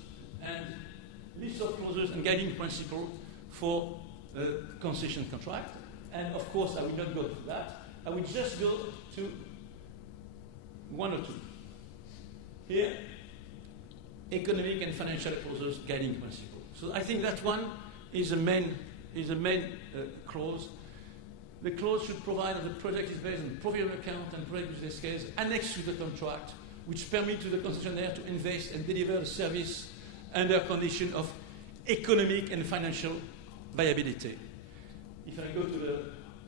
and guiding principle for a concession contract. And of course, I will not go to that. I will just go to one or two. Here, economic and financial clauses guiding principle. So I think that one is a main clause. The clause should provide that the project is based on profitable account and project business case annexed to the contract, which permit to the concessionaire to invest and deliver the service under condition of economic and financial viability. If I go to the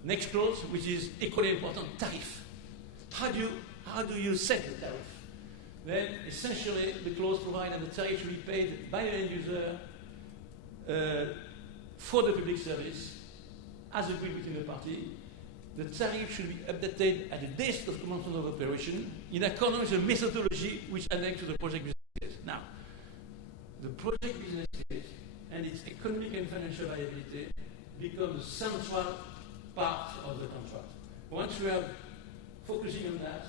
next clause, which is equally important, tariff. How do you set the tariff? Then, essentially, the clause provides that the tariff should be paid by the end user for the public service, as agreed between the parties. The tariff should be updated at the date of commencement of operation in accordance with the methodology which annexed to the project business case. Now, the project business case and its economic and financial viability become the central part of the contract. Once we are focusing on that,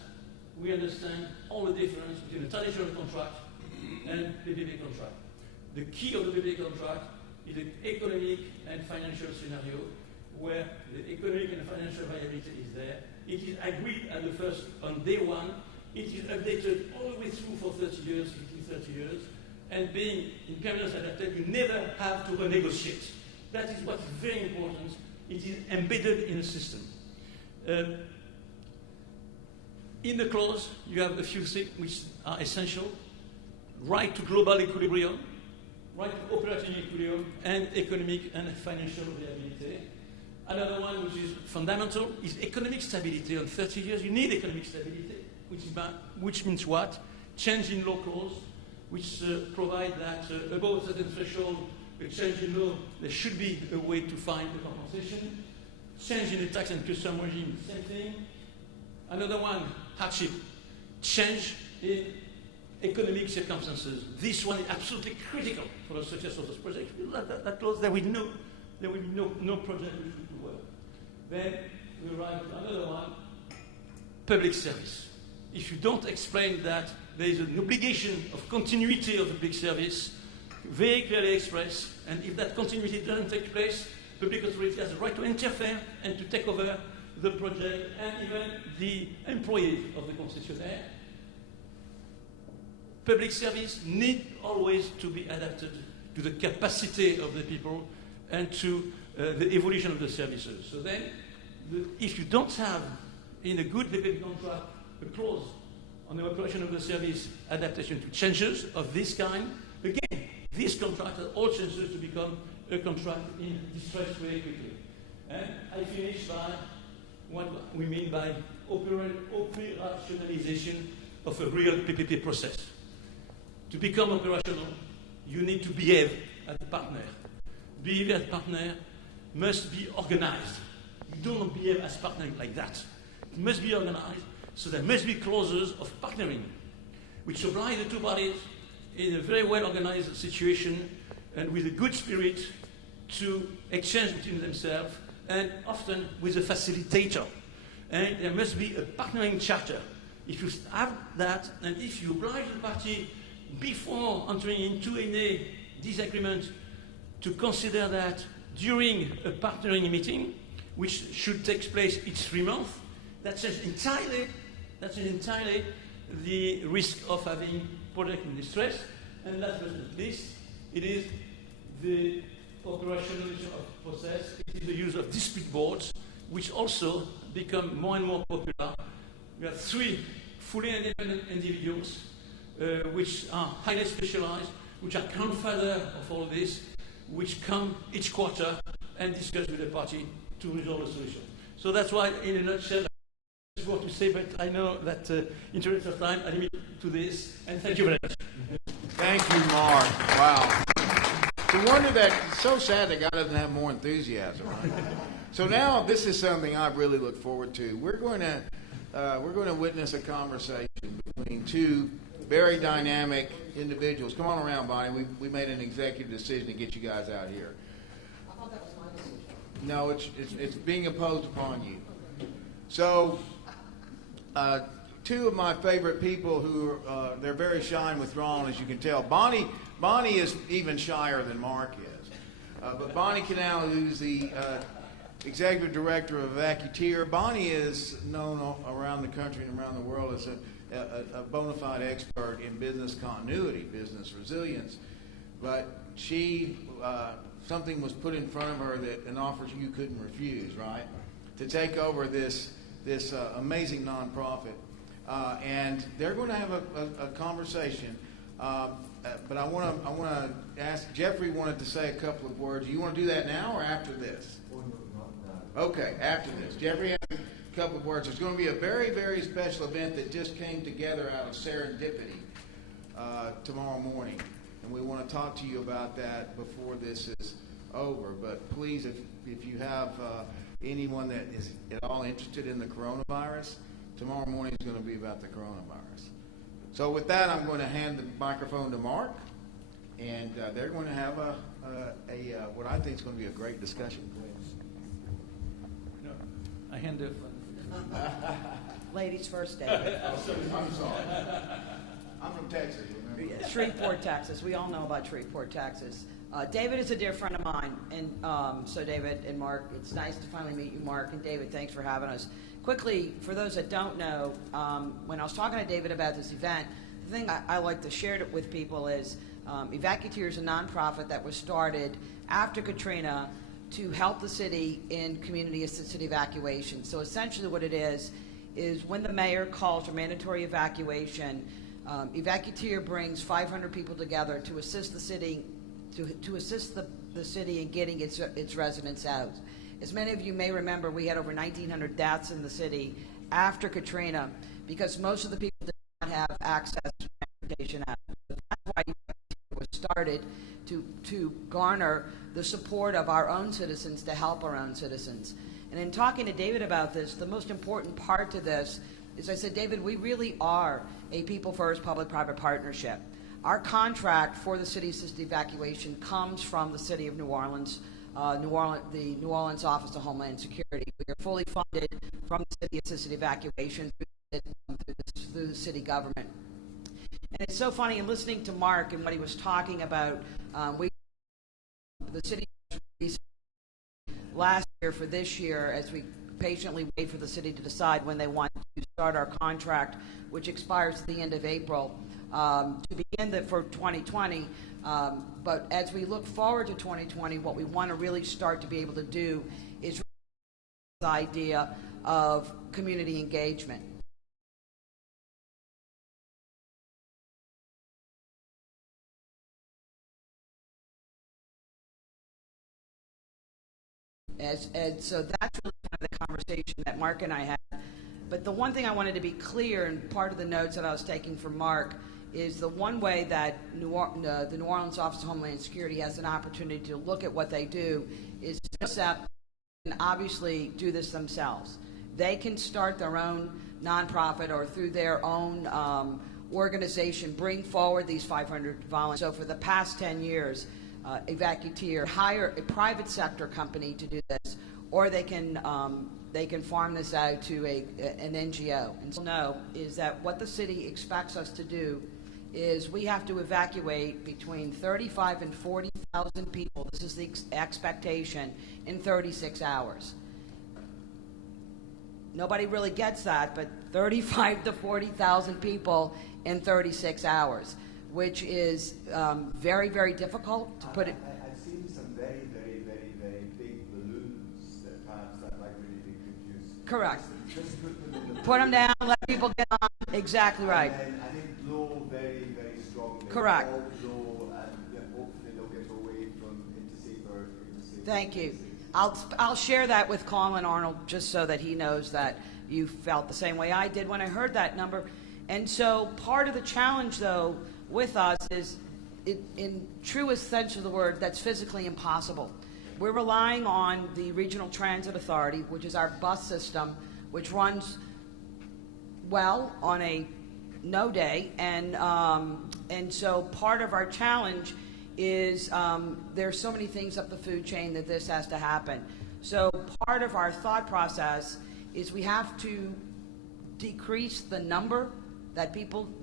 we understand all the difference between a traditional contract and the PPP contract. The key of the PPP contract is the economic and financial scenario where the economic and financial viability is there. It is agreed at the first, on day one. It is updated all the way through for 30 years, 30 years, and being in permanence adapted, you never have to renegotiate. That is what is very important. It is embedded in the system. In the clause, you have a few things which are essential. Right to global equilibrium, right to operating equilibrium, and economic and financial viability. Another one which is fundamental is economic stability. On 30 years, you need economic stability, which means what? Change in law clause, which provide that above a certain threshold, a change in law, there should be a way to find the compensation. Change in the tax and custom regime, same thing. Another one, hardship. Change in economic circumstances. This one is absolutely critical for the success of this project. That clause, there will be no project which will work. Then we arrive at another one, public service. If you don't explain that there is an obligation of continuity of the public service, very clearly expressed, and if that continuity doesn't take place, public authority has the right to interfere and to take over the project and even the employee of the concessionaire. Public service need always to be adapted to the capacity of the people and to the evolution of the services. So then, if you don't have in a good PPP contract a clause on the operation of the service adaptation to changes of this kind, again, this contract has all chances to become a contract in distress very quickly. And I finish by what we mean by operationalization of a real PPP process. To become operational, you need to behave as a partner. Behavior as a partner must be organized. You don't behave as partner like that. It must be organized, so there must be clauses of partnering, which oblige the two parties in a very well-organized situation and with a good spirit to exchange between themselves, and often with a facilitator. And there must be a partnering charter. If you have that, and if you oblige the party before entering into any disagreement to consider that during a partnering meeting, which should take place each 3 months, that changes entirely the risk of having project in distress. And last but not least, it is the operationalization of process. It is the use of dispute boards, which also become more and more popular. We have 3 fully independent individuals which are highly specialized, which are grandfather of all this, which come each quarter and discuss with the party to resolve a solution. So that's why, in a nutshell, that's what to say, but I know that in interest of time, I limit to this, and thank you very much. Thank you, Mark. Wow. It's a wonder that, it's so sad that God doesn't have more enthusiasm. So now, this is something I really look forward to. We're going to witness a conversation between 2 very dynamic individuals. Come on around, Bonnie. We made an executive decision to get you guys out here. I thought that was my decision. No, it's being imposed upon you. So, 2 of my favorite people who they're very shy and withdrawn, as you can tell. Bonnie is even shyer than Mark is. But Bonnie Canal, who's the Executive Director of Vacuteer. Bonnie is known around the country and around the world as a bona fide expert in business continuity, business resilience. But she, something was put in front of her that an offer you couldn't refuse, right? To take over this amazing nonprofit. And they're going to have a conversation. But I want to ask, Jeffrey wanted to say a couple of words. Do you want to do that now or after this? Okay, after this. Jeffrey has a couple of words. There's going to be a very, very special event that just came together out of serendipity tomorrow morning. And we want to talk to you about that before this is over. But please, if you have anyone that is at all interested in the coronavirus, tomorrow morning is going to be about the coronavirus. So with that, I'm going to hand the microphone to Mark, and they're going to have what I think is going to be a great discussion. No, I hand it. Ladies first, David. I'm sorry. I'm from Texas, remember? Shreveport, Texas. We all know about Shreveport, Texas. David is a dear friend of mine, and so David and Mark, it's nice to finally meet you, Mark, and David, thanks for having us. Quickly, for those that don't know, when I was talking to David about this event, the thing I like to share with people is Evacuteer is a nonprofit that was started after Katrina to help the city in community-assisted evacuation. So essentially what it is when the mayor calls for mandatory evacuation, Evacuteer brings 500 people together to assist the city to assist the city in getting its residents out. As many of you may remember, we had over 1,900 deaths in the city after Katrina because most of the people did not have access to transportation. That's why it was started to garner the support of our own citizens to help our own citizens. And in talking to David about this, the most important part to this is I said, David, we really are a people-first public-private partnership. Our contract for the city assisted evacuation comes from the city of New Orleans, the New Orleans Office of Homeland Security. We are fully funded from the city assisted evacuation through the city government. And it's so funny in listening to Mark and what he was talking about. The city last year for this year, as we patiently wait for the city to decide when they want to start our contract, which expires at the end of April, to begin for 2020. But as we look forward to 2020, what we want to really start to be able to do is the idea of community engagement. And so that's really kind of the conversation that Mark and I had. But the one thing I wanted to be clear, and part of the notes that I was taking from Mark, is the one way that the New Orleans Office of Homeland Security has an opportunity to look at what they do is to accept and obviously do this themselves. They can start their own nonprofit or through their own organization bring forward these 500 volunteers. So for the past 10 years, Evacuteer hire a private sector company to do this, or they can farm this out to an NGO. And so know is that what the city expects us to do is we have to evacuate between 35 and 40,000 people. This is the expectation in 36 hours. Nobody really gets that, but 35 to 40,000 people in 36 hours, which is very, very difficult to put it. I've seen some very, very, very, very big balloons that perhaps that might really be confused. Correct. Just put them down, let people get on. Exactly right. And then blow very, very strongly. Correct. All blow, and hopefully they'll get away from into safer. Thank you. I'll share that with Colin Arnold just so that he knows that you felt the same way I did when I heard that number. And so part of the challenge, though, with us is, in truest sense of the word, that's physically impossible. We're relying on the Regional Transit Authority, which is our bus system, which runs well on a no day, and so part of our challenge is there's so many things up the food chain that this has to happen. So part of our thought process is we have to decrease the number that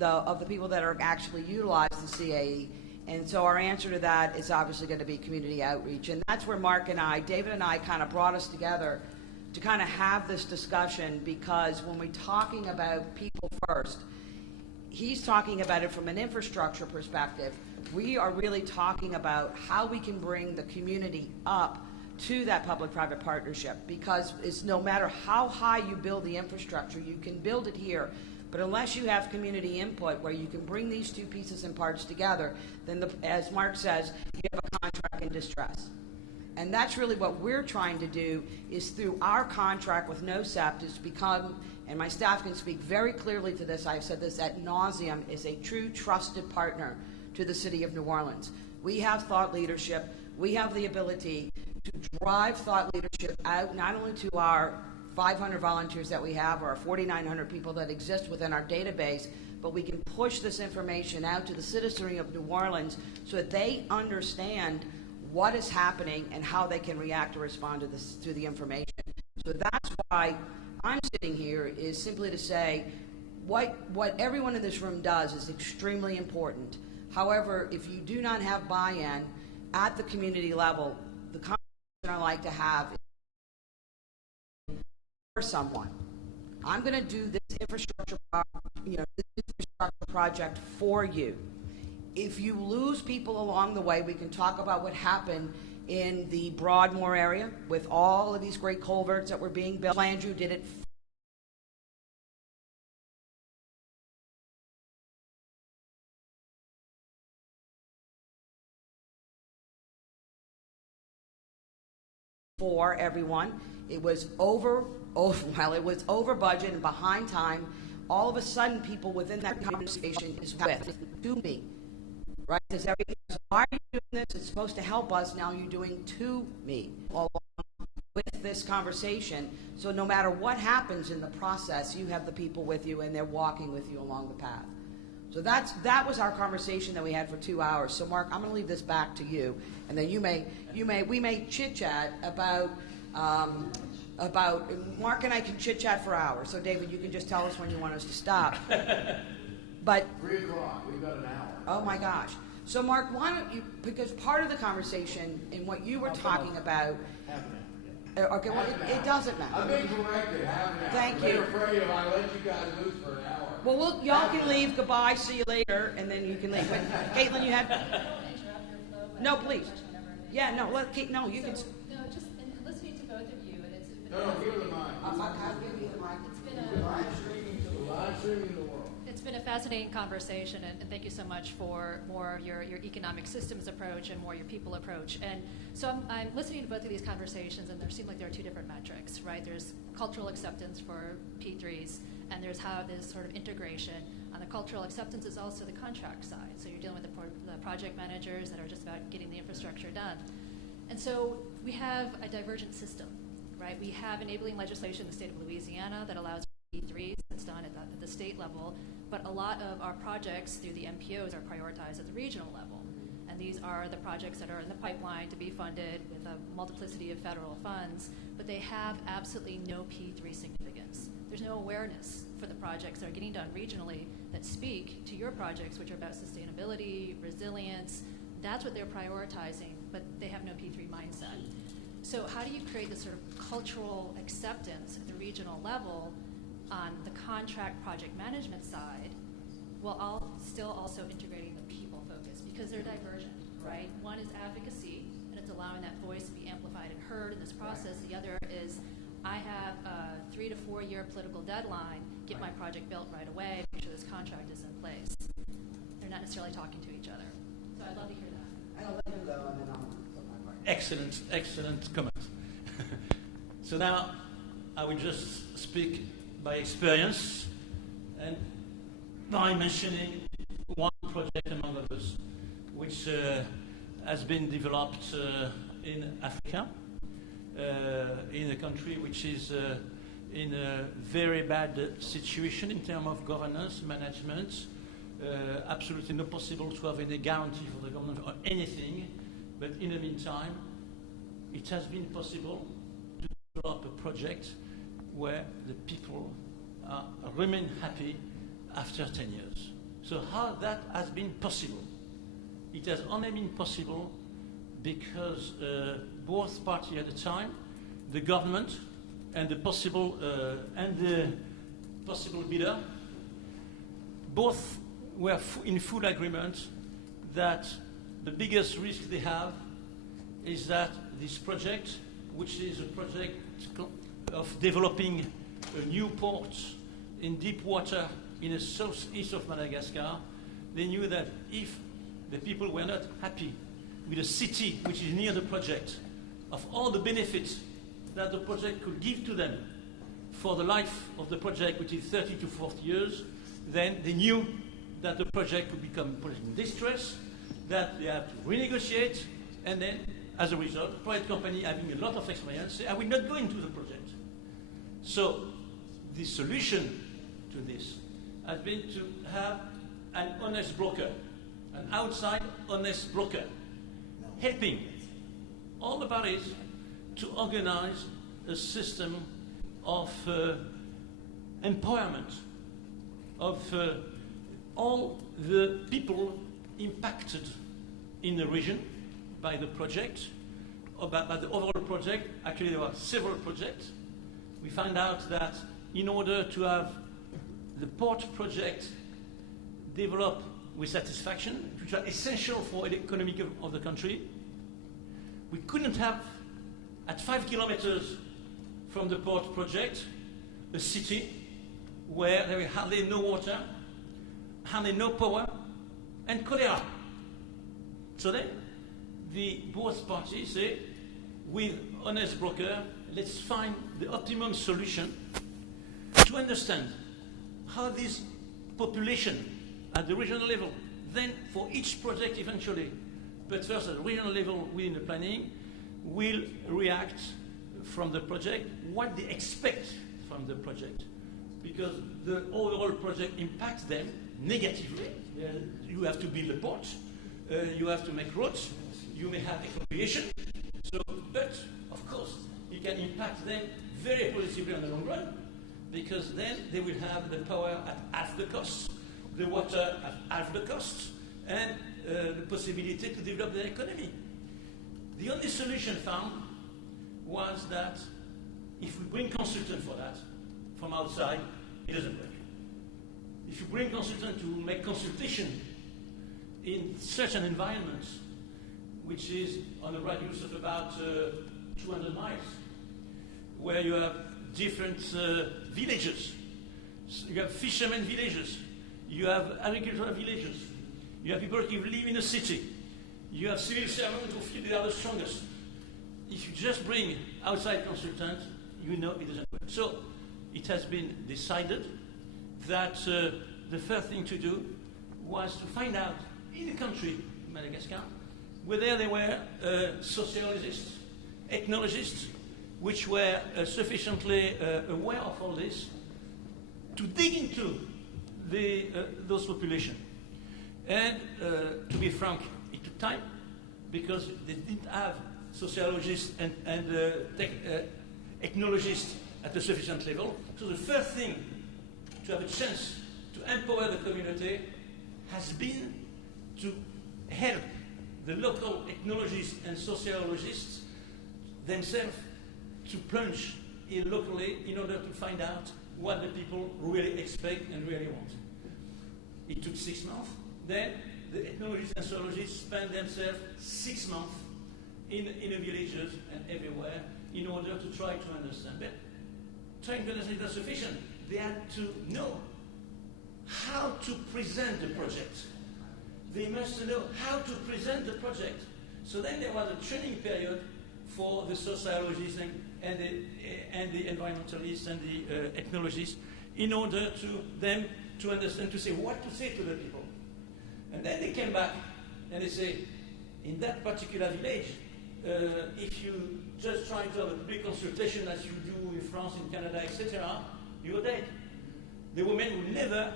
of the people that are actually utilize the CAE And so our answer to that is obviously going to be community outreach. And that's where Mark and I, David and I, kind of brought us together to kind of have this discussion, because when we're talking about people first, he's talking about it from an infrastructure perspective. We are really talking about how we can bring the community up to that public-private partnership, because it's no matter how high you build the infrastructure, you can build it here, but unless you have community input where you can bring these two pieces and parts together, then, as Mark says, you have a contract in distress. And that's really what we're trying to do, is through our contract with NOCEP is become, and my staff can speak very clearly to this, I've said this ad nauseum, is a true trusted partner to the City of New Orleans. We have thought leadership. We have the ability to drive thought leadership out not only to our 500 volunteers that we have, or our 4,900 people that exist within our database, but we can push this information out to the citizenry of New Orleans so that they understand what is happening and how they can react or respond to this, to the information. So that's why I'm sitting here, is simply to say what everyone in this room does is extremely important. However, if you do not have buy-in at the community level, the conversation I like to have is for someone. I'm going to do this infrastructure, project for you. If you lose people along the way, we can talk about what happened in the Broadmoor area with all of these great culverts that were being built. Andrew did it for everyone. It was over budget and behind time. All of a sudden, people within that conversation is to me, right? Because everything is, why are you doing this? It's supposed to help us. Now you're doing to me along with this conversation. So no matter what happens in the process, you have the people with you, and they're walking with you along the path. So that was our conversation that we had for 2 hours. So Mark, I'm going to leave this back to you, and then we may chit chat about Mark and I can chit chat for hours. So David, you can just tell us when you want us to stop. But 3 o'clock. We've got an hour. Oh my gosh. So Mark, why don't you? Because part of the conversation in what you were talking about. Okay, well, it doesn't matter. I'm being corrected. Half an hour. Thank you. They're afraid if I let you guys loose for an hour. Well, y'all can leave. Goodbye. See you later, and then you can leave. But Caitlin, you had. No, please. Yeah, no. No, you can. No, just in listening to both of you, and it's been. No, give her the mic. I'll give you the mic. It's been live streaming to the world. It's been a fascinating conversation, and thank you so much for more your economic systems approach and more your people approach. And so I'm listening to both of these conversations, and there seem like there are two different metrics, right? There's cultural acceptance for P3s, and there's how this sort of integration. On the cultural acceptance is also the contract side. So you're dealing with the project managers that are just about getting the infrastructure done. And so we have a divergent system, right? We have enabling legislation in the state of Louisiana that allows P3s. That's done at the state level. But a lot of our projects through the MPOs are prioritized at the regional level. And these are the projects that are in the pipeline to be funded with a multiplicity of federal funds, but they have absolutely no P3 significance. There's no awareness for the projects that are getting done regionally that speak to your projects, which are about sustainability, resilience. That's what they're prioritizing, but they have no P3 mindset. So how do you create this sort of cultural acceptance at the regional level on the contract project management side, while still also integrating the people focus, because they're divergent, right? One is advocacy, and it's allowing that voice to be amplified and heard in this process. The other is, I have a 3 to 4 year political deadline, get my project built right away, make sure this contract is in place. They're not necessarily talking to each other. So I'd love to hear that. I'll let him go, and then I'll put my part. Excellent comment. So now I will just speak by experience and by mentioning one project among others, which has been developed in Africa, in a country which is in a very bad situation in terms of governance, management, absolutely not possible to have any guarantee for the government or anything, but in the meantime, it has been possible to develop a project where the people remain happy after 10 years. So how that has been possible? it has only been possible because both parties at the time, the government and the possible bidder, both were in full agreement that the biggest risk they have is that this project, which is a project of developing a new port in deep water in the southeast of Madagascar, they knew that if the people were not happy with a city which is near the project, of all the benefits that the project could give to them for the life of the project, which is 30 to 40 years, then they knew that the project would become in distress, that they have to renegotiate, and then, as a result, the private company having a lot of experience say, I will not go into the project. So the solution to this has been to have an honest broker, an outside honest broker, helping all the parties to organize a system of empowerment of all the people impacted in the region by the project, or by the overall project. Actually, there were several projects. We found out that in order to have the port project develop with satisfaction, which are essential for the economy of the country, we couldn't have, at 5 kilometers from the port project, a city where there was hardly no water, hardly no power, and cholera. So then, both parties say, with honest broker, let's find the optimum solution to understand how this population at the regional level, then for each project eventually, but first at the regional level within the planning, will react from the project, what they expect from the project. Because the overall project impacts them negatively. You have to build a port, you have to make roads, you may have expropriation. So, but of course, it can impact them very positively on the long run, because then they will have the power at half the cost, the water at half the cost, and the possibility to develop their economy. The only solution found was that if we bring consultants for that from outside, it doesn't work. If you bring consultants to make consultation in such an environment, which is on a radius of about 200 miles, where you have different villages, so you have fishermen villages, you have agricultural villages, you have people who live in a city, you have civil servants who feel they are the strongest. If you just bring outside consultants, you know it doesn't work. So it has been decided that the first thing to do was to find out in the country, Madagascar, whether there were sociologists, ethnologists, which were sufficiently aware of all this to dig into those populations. And to be frank, it took time because they didn't have sociologists and ethnologists at a sufficient level. So the first thing to have a chance to empower the community has been to help the local ethnologists and sociologists themselves to plunge in locally in order to find out what the people really expect and really want. It took 6 months. Then the ethnologists and sociologists spent themselves 6 months in the villages and everywhere in order to try to understand. But trying to understand is not sufficient. They had to know how to present the project. They must know how to present the project. So then there was a training period for the sociologists and the environmentalists and the ethnologists in order to them to understand, to say what to say to the people. And then they came back and they say, in that particular village, if you just try to have a big consultation as you do in France, in Canada, etc., you're dead. The women will never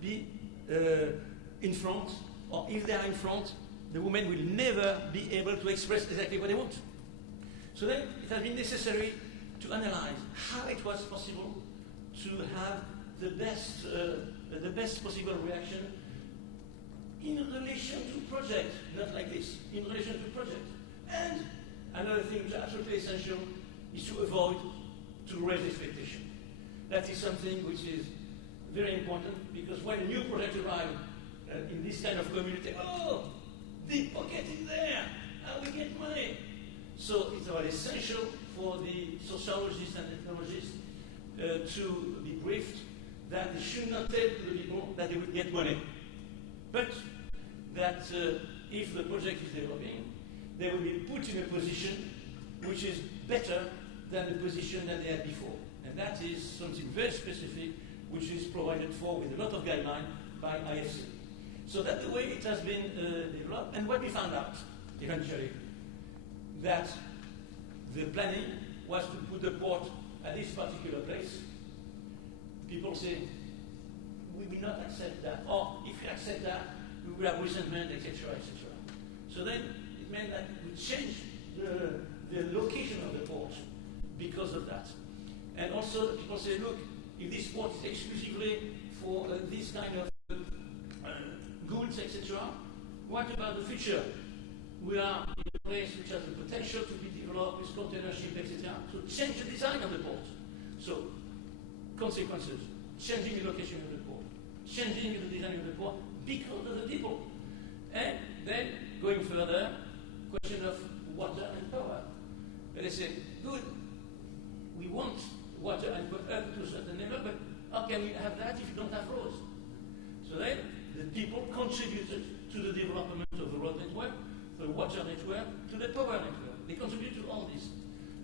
be in front, or if they are in front, the women will never be able to express exactly what they want. So then it has been necessary to analyze how it was possible to have the best possible reaction in relation to project, not like this, in relation to project. And another thing which is absolutely essential is to avoid to raise expectation. That is something which is very important, because when a new project arrives in this kind of community, oh, deep pocket is there, how we get money? So it's very essential for the sociologists and ethnologists to be briefed that they should not tell the people that they will get money, but that if the project is developing, they will be put in a position which is better than the position that they had before. And that is something very specific, which is provided for with a lot of guidelines by IFC. So that's the way it has been developed. And what we found out, eventually, that the planning was to put the port at this particular place. People say, we will not accept that, or if we accept that, we will have resentment, etc., etc. So then it meant that we changed the location of the port because of that. And also people say, look, if this port is exclusively for this kind of goods, etc., what about the future? We are in a place which has the potential to be developed with container ship, etc. So change the design of the port. So consequences, changing the location of the port, changing the design of the port because of the people. And then going further, question of water and power. And they say, good, we want water and power up to a certain level, but how can we have that if you don't have roads? So then the people contributed to the development of the road network, the water network, to the power network. They contribute to all this.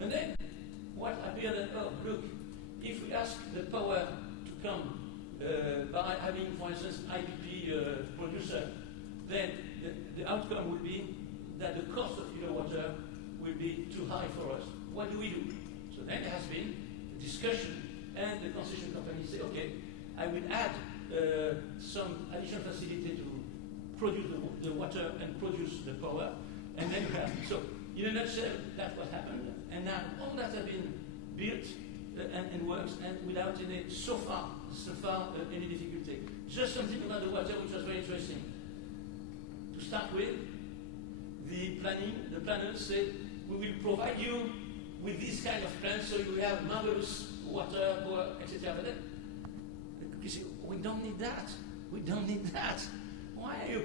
And then what appeared that, oh, look, if we ask the power to come by having, for instance, IPP producer, then the outcome will be that the cost of kilowatt will be too high for us. What do we do? So then there has been a discussion, and the concession company say, okay, I will add some additional facility to produce the water and produce the power, and then you have. So in a nutshell, that's what happened. And now all that has been built and works, and without any, so far, any difficulty. Just something about the water which was very interesting. To start with, the planners said, we will provide you with this kind of plan so you will have marvelous water, power, etc. But then, you say, we don't need that. We don't need that. Why are you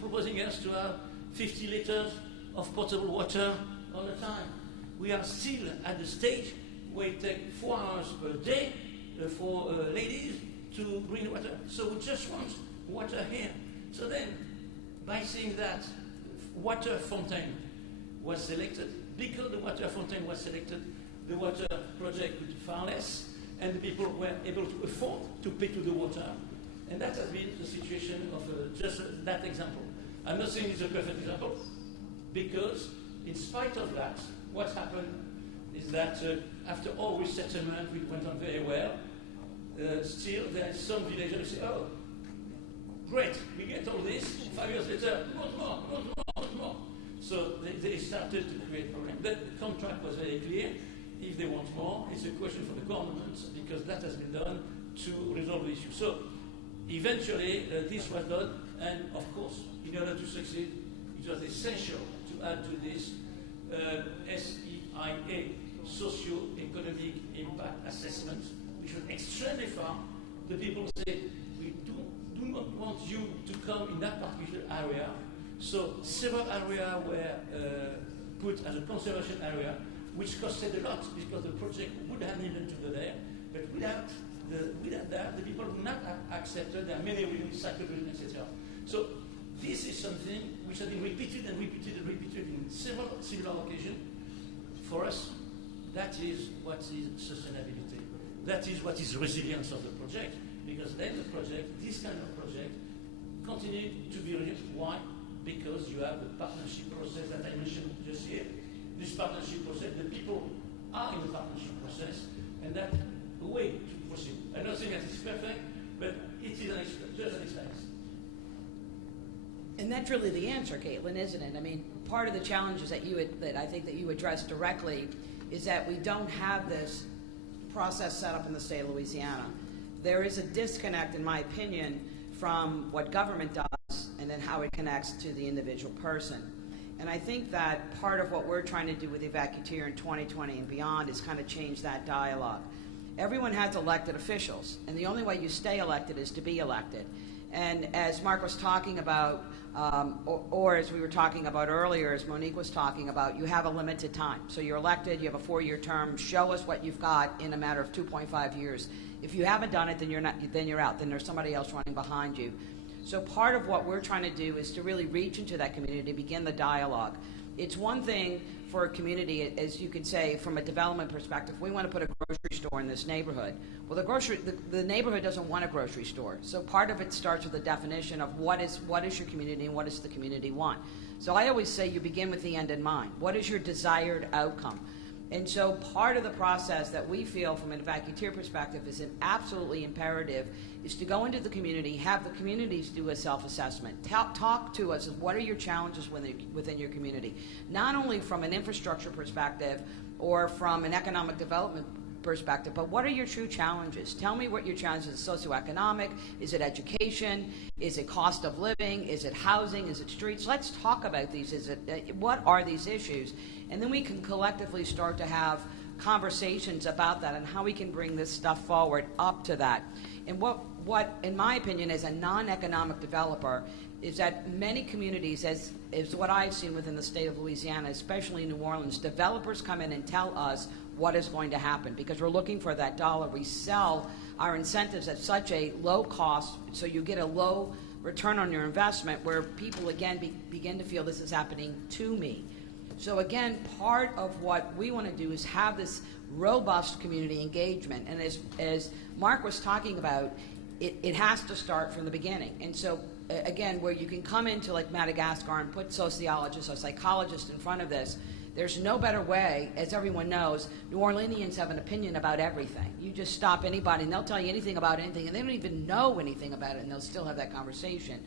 proposing us to have 50 liters of potable water all the time? We are still at the stage where it takes 4 hours per day for ladies to bring water. So we just want water here. So then, by saying that water fountain was selected, because the water fountain was selected, the water project would far less, and the people were able to afford to pay to the water. And that has been the situation of just that example. I'm not saying it's a perfect example, because in spite of that, what happened is that after all resettlement, which went on very well, still there are some villagers who say, oh, great, we get all this, 5 years later, want more. So they started to create problems. The contract was very clear. If they want more, it's a question for the government, because that has been done to resolve the issue. So eventually, this was done, and of course, in order to succeed, it was essential to add to this SEIA, socio-economic impact assessment, which was extremely far. The people say, we do not want you to come in that particular area. So several areas were put as a conservation area, which costed a lot because the project would have needed to go there. But without that, the people would not have accepted. There are many reasons, psychological, etc. So this is something which has been repeated and repeated and repeated in several similar occasions. For us, that is what is sustainability. That is what is resilience of the project. Because then the project, this kind of project, continue to be resilient. Why? Because you have the partnership process that I mentioned just here. This partnership process, the people are in the partnership process, and that's the way to proceed. I'm not saying that it's perfect, but it is just an experience. And that's really the answer, Caitlin, isn't it? I mean, part of the challenges that I think that you addressed directly is that we don't have this process set up in the state of Louisiana. There is a disconnect, in my opinion, from what government does and then how it connects to the individual person. And I think that part of what we're trying to do with Evacueteer in 2020 and beyond is kind of change that dialogue. Everyone has elected officials, and the only way you stay elected is to be elected. And as Mark was talking about, or as we were talking about earlier, as Monique was talking about, you have a limited time. So you're elected, you have a 4-year term, show us what you've got in a matter of 2.5 years. If you haven't done it, then you're out. Then there's somebody else running behind you. So part of what we're trying to do is to really reach into that community, begin the dialogue. It's one thing for a community, as you could say, from a development perspective, we want to put a grocery store in this neighborhood. Well, the neighborhood doesn't want a grocery store. So part of it starts with the definition of what is your community and what does the community want. So I always say you begin with the end in mind. What is your desired outcome? And so part of the process that we feel from an Evacueteer perspective is an absolutely imperative is to go into the community, have the communities do a self-assessment. Talk to us of what are your challenges within your community, not only from an infrastructure perspective or from an economic development perspective, but what are your true challenges? Tell me what your challenges are. Socioeconomic? Is it education? Is it cost of living? Is it housing? Is it streets? Let's talk about these. What are these issues? And then we can collectively start to have conversations about that and how we can bring this stuff forward up to that. And what in my opinion, as a non-economic developer, is that many communities, as what I've seen within the state of Louisiana, especially in New Orleans, developers come in and tell us what is going to happen because we're looking for that dollar. We sell our incentives at such a low cost, so you get a low return on your investment where people, again, begin to feel this is happening to me. So again, part of what we want to do is have this robust community engagement. And as Mark was talking about, it has to start from the beginning. And so again, where you can come into like Madagascar and put sociologists or psychologists in front of this, there's no better way, as everyone knows, New Orleanians have an opinion about everything. You just stop anybody and they'll tell you anything about anything and they don't even know anything about it and they'll still have that conversation.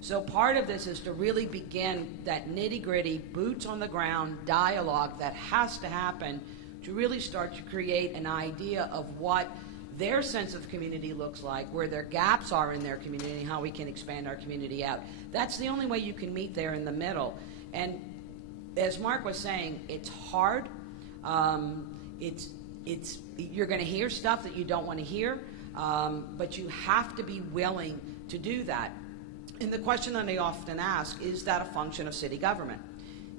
So part of this is to really begin that nitty-gritty, boots on the ground dialogue that has to happen to really start to create an idea of what their sense of community looks like, where their gaps are in their community, and how we can expand our community out. That's the only way you can meet there in the middle. And as Mark was saying, it's hard. You're going to hear stuff that you don't want to hear, but you have to be willing to do that. And the question that I often ask, is that a function of city government?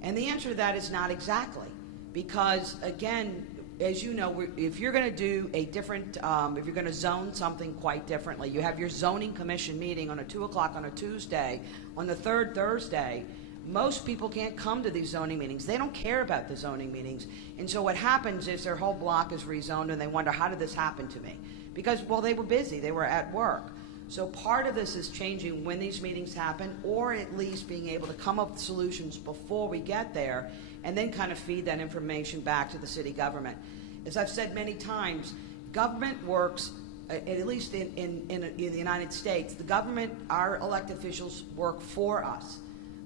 And the answer to that is not exactly. Because, again, as you know, if you're going to do a different, if you're going to zone something quite differently, you have your zoning commission meeting on 2 o'clock on a Tuesday. On the third Thursday, most people can't come to these zoning meetings. They don't care about the zoning meetings. And so what happens is their whole block is rezoned and they wonder, how did this happen to me? Because, well, they were busy. They were at work. So part of this is changing when these meetings happen, or at least being able to come up with solutions before we get there, and then kind of feed that information back to the city government. As I've said many times, government works, at least in the United States, the government, our elected officials work for us.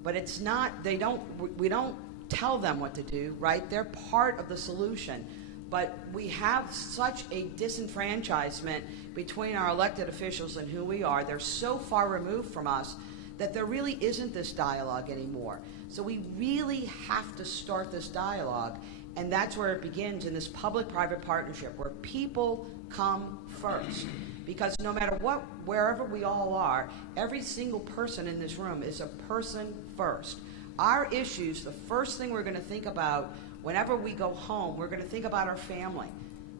But it's not, we don't tell them what to do, right? They're part of the solution. But we have such a disenfranchisement between our elected officials and who we are. They're so far removed from us that there really isn't this dialogue anymore. So we really have to start this dialogue, and that's where it begins, in this public-private partnership where people come first. Because no matter what, wherever we all are, every single person in this room is a person first. Our issues, the first thing we're going to think about whenever we go home, we're going to think about our family.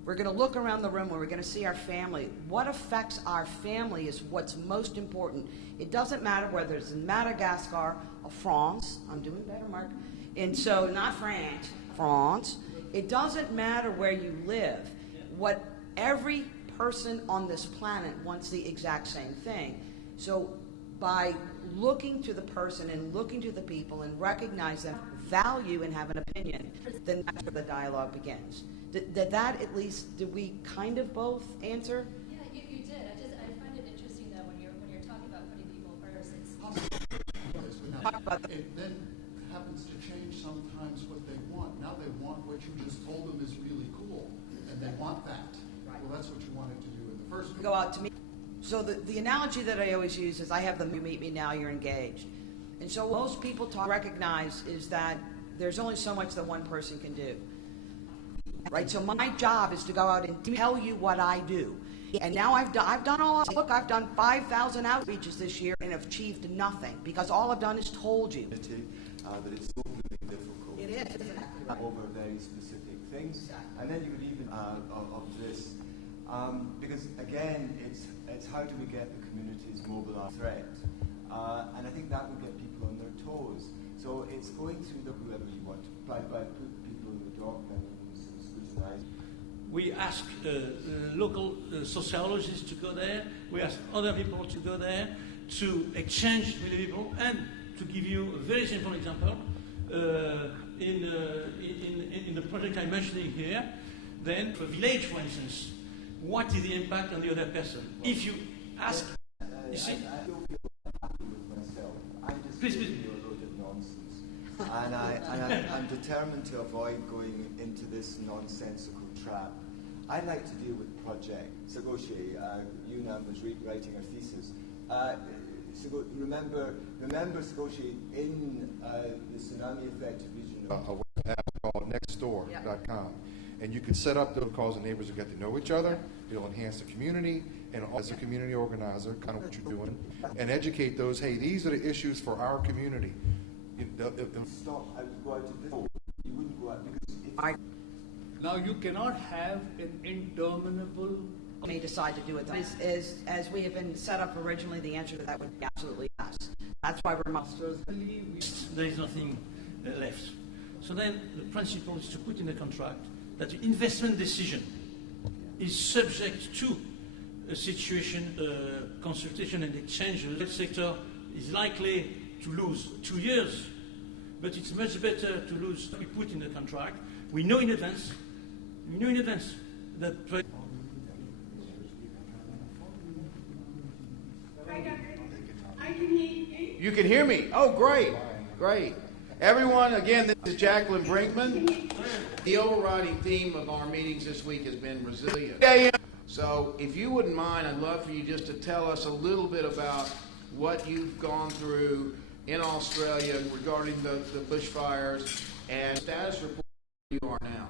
We're going to look around the room and we're going to see our family. What affects our family is what's most important. It doesn't matter whether it's in Madagascar or France. I'm doing better, Mark. And so, not France, France. It doesn't matter where you live. What every person on this planet wants the exact same thing. So by looking to the person and looking to the people and recognize them, value and have an opinion, then that's where the dialogue begins. Did that at least, did we kind of both answer? Yeah, you did. I find it interesting though when you're talking about putting people first. It then happens to change sometimes what they want. Now they want what you just told them is really cool, and they want that. Right. Well, that's what you wanted to do in the first place. Go out to meet. So the analogy that I always use is I have them, you meet me now, you're engaged. And so most people recognize is that there's only so much that one person can do. Right? So my job is to go out and tell you what I do. And now I've done all, look, I've done 5,000 outreaches this year and have achieved nothing because all I've done is told you. That it's so really difficult. It is. Over very specific things. And then you would even, of this. Because again, it's how do we get the communities mobilized threat? And I think that would get people on their toes. So it's going through whoever you want to, by put people in the dock and scrutinize. We ask local sociologists to go there. We ask other people to go there to exchange with the people. And to give you a very simple example, in the project I'm mentioning here, then for a village, for instance, what is the impact on the other person? If you ask, you see. I don't feel happy with myself. I just Please. feel a load of nonsense. And I'm determined to avoid going into this nonsensical trap. I'd like to deal with Project Sagoshi. Yunnan was writing her thesis. Remember Sagoshi in the tsunami-affected region. A web app called Nextdoor.com. And you can set up those calls and neighbors will get to know each other. It'll enhance the community, and as a community organizer, kind of what you're doing, and educate those, hey, these are the issues for our community. Stop, I would go out to this. You wouldn't go out because Now you cannot have an interminable... May decide to do it. As we have been set up originally, the answer to that would be absolutely yes. That's why we're masters. There is nothing left. So then the principle is to put in the contract that the investment decision is subject to a situation, consultation and exchanges. The sector is likely to lose 2 years, but it's much better to lose. We put in the contract. We know in advance that. I can hear you. You can hear me? Oh, great, great. Everyone, again, this is Jacqueline Brinkman. The overriding theme of our meetings this week has been resilience. So if you wouldn't mind, I'd love for you just to tell us a little bit about what you've gone through in Australia regarding the bushfires and status report where you are now.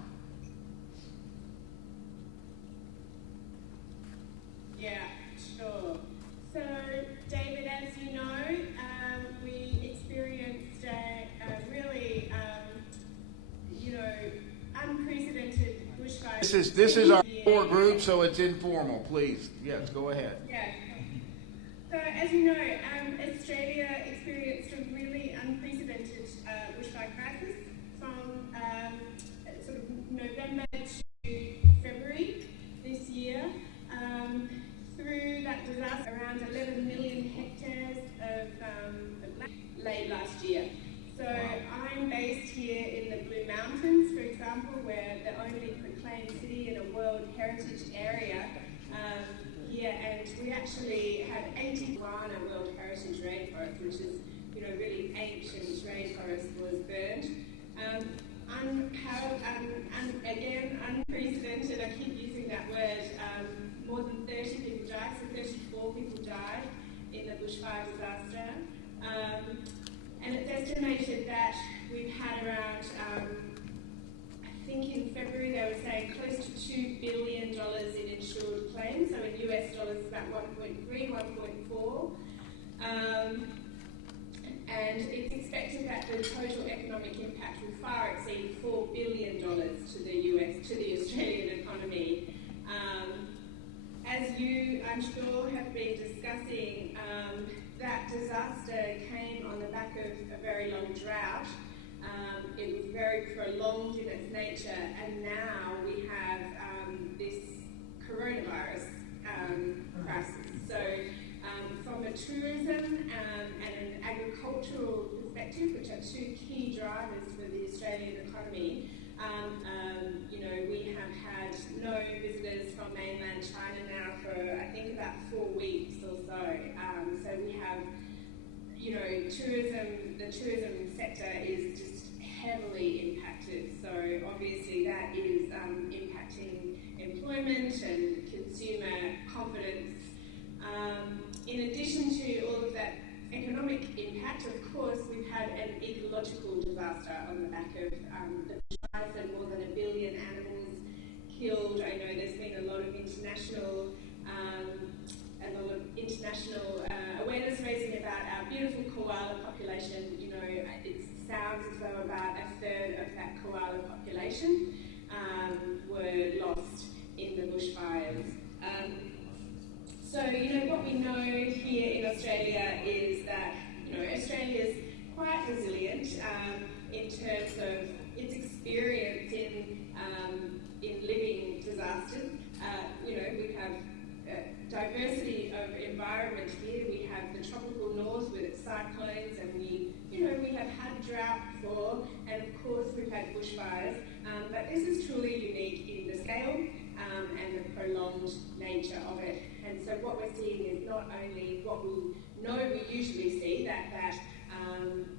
Yeah, sure. So, David, as you know, we experienced a really, unprecedented bushfire. This is our core group, so it's informal. Please, yes, go ahead. Yeah. So, as you know, Australia experienced a really unprecedented bushfire crisis from sort of November to February this year. Through that disaster, around 11 million hectares of land late last year. So I'm based here in the Blue Mountains, for example, where the only proclaimed city in a World Heritage Area here, and we actually have 80 Wana World Heritage Rainforest, which is, really ancient rainforest, was burned. Again, unprecedented, I keep using that word, more than 30 people died, so 34 people died in the bushfire disaster. And it's estimated that we've had around, I think in February they were saying close to $2 billion in insured claims, so in US dollars about 1.3, 1.4. And it's expected that the total economic impact will far exceed $4 billion to the Australian economy. As you, I'm sure, have been discussing, that disaster came on the back of a very long drought. It was very prolonged in its nature, and now we have this coronavirus crisis. So from a tourism and an agricultural perspective, which are two key drivers for the Australian economy, we have had no visitors from mainland China now for, I think, about 4 weeks or so. So we have, the tourism sector is just heavily impacted. So obviously that is impacting employment and consumer confidence. In addition to all of that economic impact, of course, we've had an ecological disaster on the back of the bushfires, and more than 1 billion animals killed. I know there's been a lot of international awareness raising about our beautiful koala population. You know, it sounds as though about 1/3 of that koala population were lost in the bushfires. So, you know, what we know here in Australia is that, you know, Australia's quite resilient in terms of its experience in living disasters. You know, we have diversity of environment here. We have the tropical north with its cyclones, and we have had drought before, and of course we've had bushfires. But this is truly unique in the scale and the prolonged nature of it. And so what we're seeing is not only what we know we usually see, that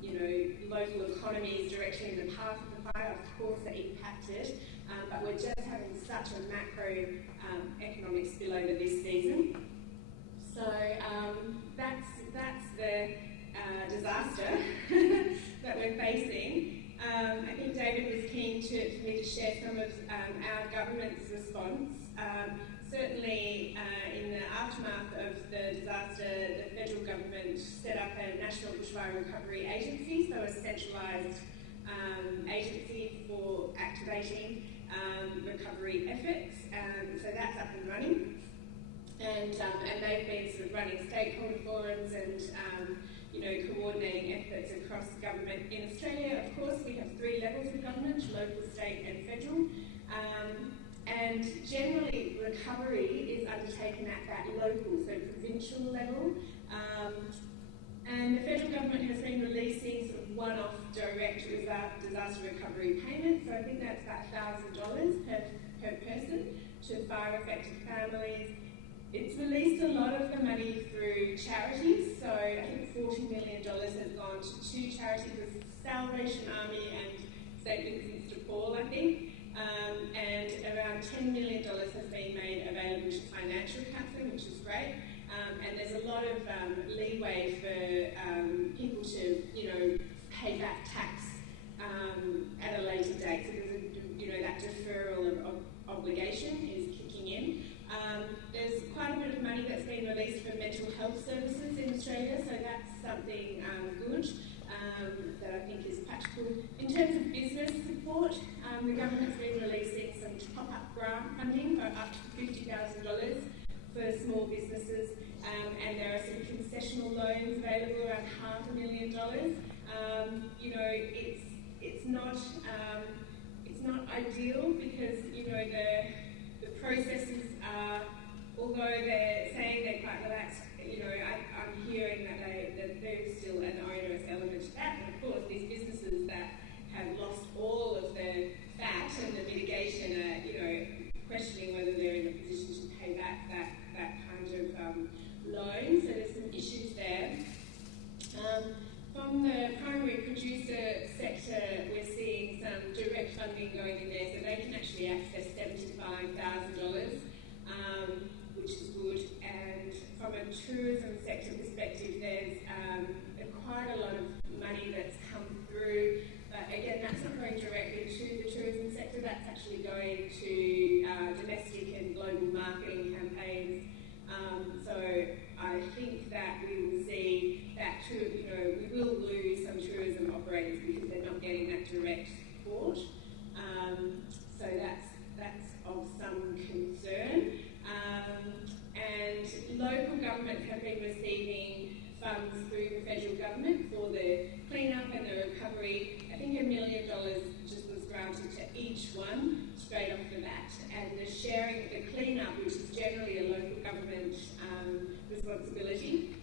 you know, local economies directly in the path of the fire, of course, are impacted, but we're just having such a macro economic spillover this season. So that's the disaster that we're facing. I think David was keen for me to share some of our government's response. Certainly, in the aftermath of the disaster, the federal government set up a National Bushfire Recovery Agency, so a centralised agency for activating recovery efforts. So that's up and running, and they've been sort of running stakeholder forums and you know, coordinating efforts across government in Australia. Of course, we have 3 levels of government: local, state, and federal. And generally, recovery is undertaken at that local, so provincial level. And the federal government has been releasing sort of one-off direct disaster recovery payments. So I think that's about $1,000 per person to fire-affected families. It's released a lot of the money through charities. So I think $40 million has gone to 2 charities: the Salvation Army and St. Vincent's de Paul, I think. And around $10 million has been made available to financial counselling, which is great. And there's a lot of leeway for people to, you know, pay back tax at a later date. So there's you know, that deferral of obligation is kicking in. There's quite a bit of money that's been released for mental health services in Australia, so that's something good. That I think is practical. In terms of business support, the government's been releasing some top-up grant funding for up to $50,000 for small businesses, and there are some concessional loans available, around $500,000. You know, it's not ideal because, you know, the processes are, although they're saying they're quite relaxed, you know, I'm hearing that there's still an onerous element to that. And of course, these businesses that have lost all of the fat and the mitigation are, you know, questioning whether they're in a position to pay back that kind of loan. So there's some issues there. From the primary producer sector, we're seeing some direct funding going in there, so they can actually access $75,000, which is good. And from a tourism sector perspective, there's quite a lot of money that's come through. But again, that's not going directly to the tourism sector. That's actually going to domestic and global marketing campaigns. So I think that we will see that, you know, we will lose some tourism operators because they're not getting that direct support. So that's of some concern. And local governments have been receiving funds through the federal government for the clean-up and the recovery. I think $1 million just was granted to each one straight off the bat. And the sharing of the clean-up, which is generally a local government responsibility,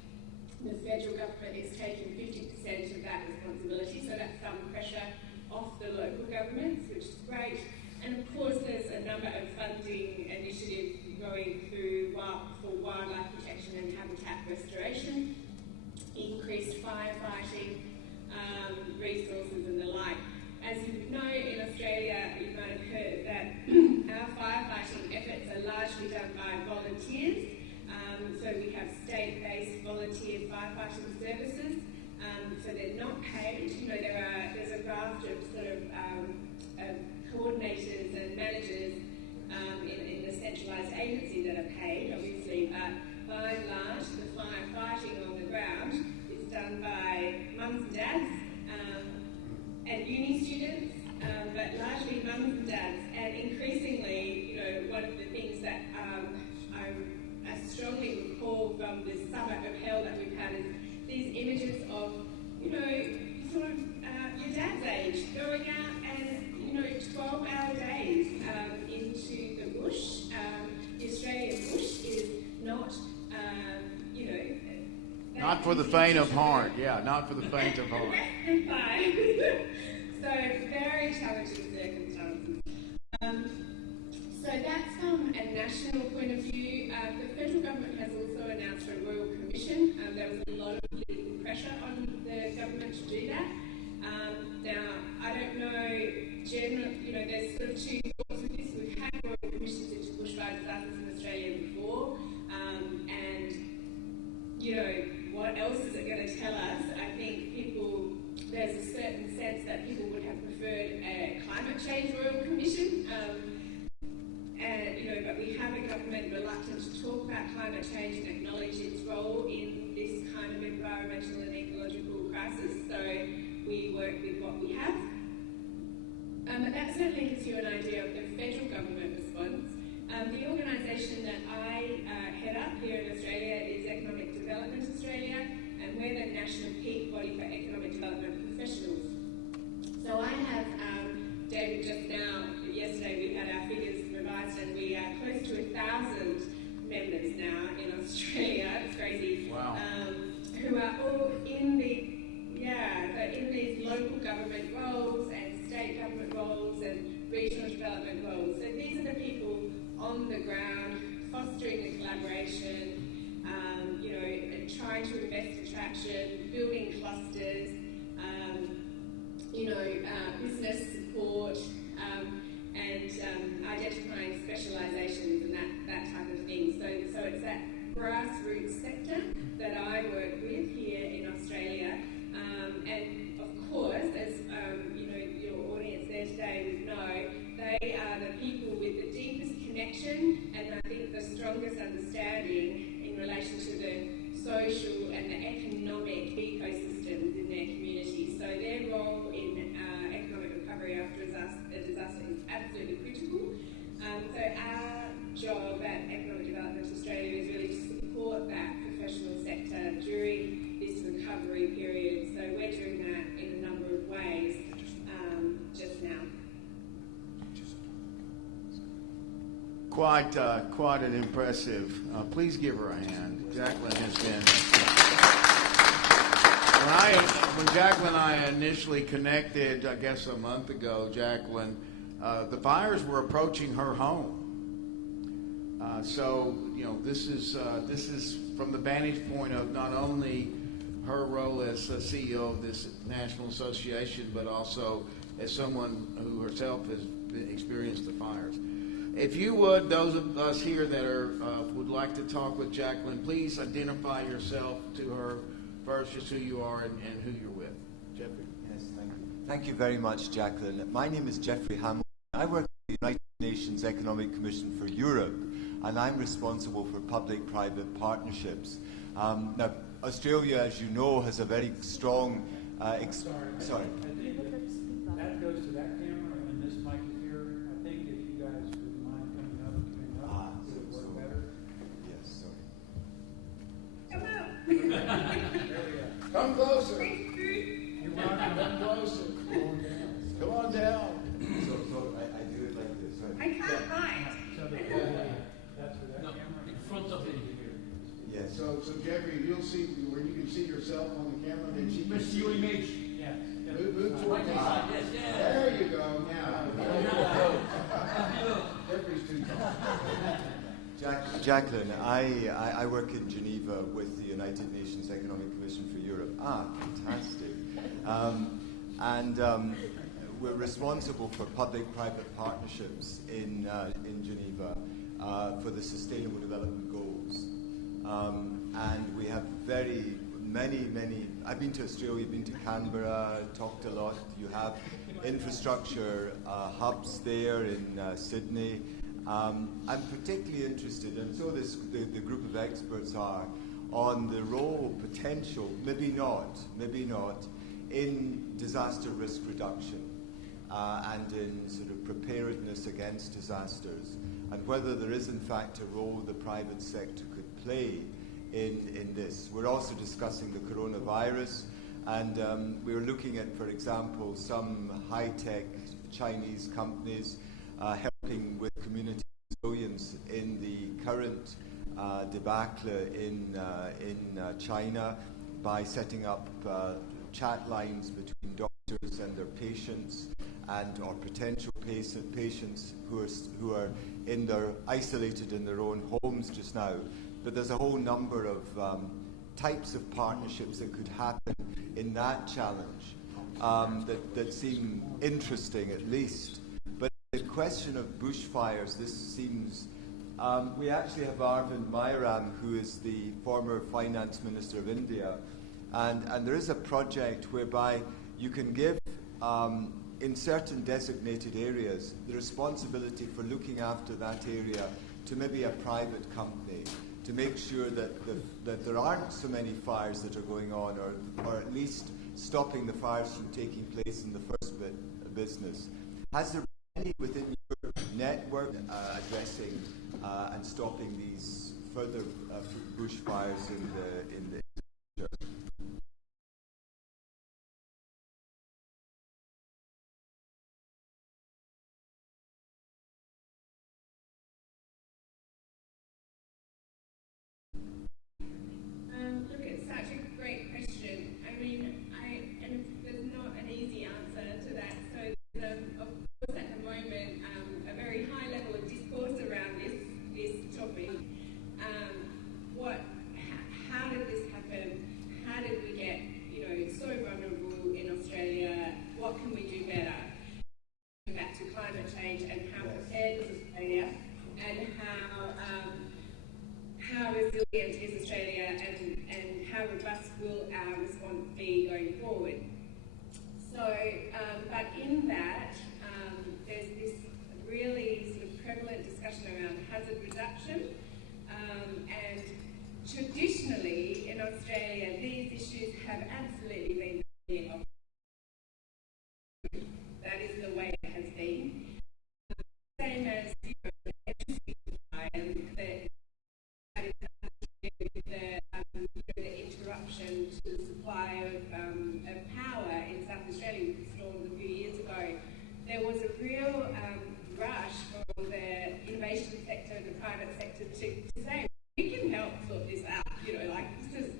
the federal government is taking 50% of that responsibility, so that's some pressure off the local governments, which is great. And of course, there's a number of funding initiatives going through for wildlife protection and habitat restoration, increased firefighting resources and the like. As you know, in Australia, you might have heard that our firefighting efforts are largely done by volunteers. So we have So they're not paid. You know, there's a raft of sort of coordinators and managers in the centralised agency that are paid, obviously, but by and large, the firefighting on the ground is done by mums and dads and uni students, but largely mums and dads. And increasingly, you know, one of the things that I strongly recall from the summit of hell that we've had is these images of, you know, sort of your dad's age going out and, you know, 12-hour days into the bush. The Australian bush is not, you know... Not for the faint of heart. Yeah, not for the faint of heart. So very challenging circumstances. So that's from a national point of view. The federal government has also announced a Royal Commission. There was a lot of political pressure on the government to do that. Now, I don't know, generally, you know, there's sort of two thoughts with this. We've had Royal Commissions into bushfire disasters in Australia before, and, you know, what else is it going to tell us? I think there's a certain sense that people would have preferred a climate change Royal Commission. And, you know, but we have a government reluctant to talk about climate change and acknowledge its role in this kind of environmental and ecological crisis. So we work with what we have. But that certainly gives you an idea of the federal government response. The organisation that I head up here in Australia is Economic Development Australia, and we're the national peak body for economic development professionals. So I have, David just now, yesterday we had our figures revised and we are close to 1,000 members now in Australia. It's crazy. Wow. Who are all in these local government roles and state government roles and regional development roles. So these are the people on the ground fostering the collaboration, you know, and trying to invest attraction, building clusters, you know, business support, and identifying specialisations and that type of thing. So it's that grassroots sector that I work with here in Australia. And of course, as you know, your audience there today would know, they are the people with the deepest connection and I think the strongest understanding in relation to the social and the economic ecosystems in their community. So their role in economic recovery after a disaster is absolutely critical. So our job at Economic Development Australia is really to support that professional sector during this recovery period. So we're doing that in a number of ways just now. Quite an impressive. Please give her a hand. Jacqueline has been. When Jacqueline and I initially connected, I guess a month ago, Jacqueline, the fires were approaching her home. So you know, this is from the vantage point of not only her role as CEO of this national association, but also as someone who herself has experienced the fires. If you would, those of us here that would like to talk with Jacqueline, please identify yourself to her first, just who you are and who you're with. Jeffrey. Yes, thank you. Thank you very much, Jacqueline. My name is Jeffrey Hamilton. I work at the United Nations Economic Commission for Europe, and I'm responsible for public-private partnerships. Now, Australia, as you know, has a very strong... Sorry. That goes to that camera, and this mic is here. I think if you guys would mind coming up, it would work better. Yes, sorry. Come closer. You're welcome. Come closer. Come on down. So I do it like this, right? I can't find. That's for that camera. In front of him. Yes. So Jeffrey, you'll see where you can see yourself on the camera, then she can see your image. Yes. Move toward the Yes, There you go. Now. Jeffrey's too tall. Jacqueline, I work in Geneva with the United Nations Economic Commission for Europe. Fantastic. We're responsible for public-private partnerships in Geneva for the Sustainable Development Goals. And we have I've been to Australia, been to Canberra, talked a lot. You have infrastructure hubs there in Sydney. I'm particularly interested, and so the group of experts are, on the role, potential, maybe not, in disaster risk reduction and in sort of preparedness against disasters, and whether there is in fact a role the private sector could play in this. We're also discussing the coronavirus, and we're looking at, for example, some high-tech Chinese companies helping with community resilience in the current debacle in China by setting up chat lines between doctors and their patients or potential patients who are isolated in their own homes just now. But there's a whole number of types of partnerships that could happen in that challenge that seem interesting, at least. But the question of bushfires, this seems... we actually have Arvind Mairam, who is the former finance minister of India, and there is a project whereby you can give, in certain designated areas, the responsibility for looking after that area to maybe a private company, to make sure that there aren't so many fires that are going on, or at least stopping the fires from taking place in the first business. Has there been any within your network addressing and stopping these further bushfires in the future? Look, it's such a great question. I mean, and there's not an easy answer to that. So there's, of course, at the moment, a very high level of discourse around this topic. How did this happen? How did we get, so vulnerable in Australia? What can we do better? Back to climate change and how prepared is Australia, and how resilient is Australia, and how robust will our response be going forward. So, but in that, there's this really sort of prevalent discussion around hazard reduction, and traditionally in Australia, these issues have absolutely been being offered. That is the way it has been. Same as electricity supply, and the interruption to the supply of power in South Australia with the storms a few years ago. There was a real rush from the innovation sector and the private sector to say, we can help sort this out.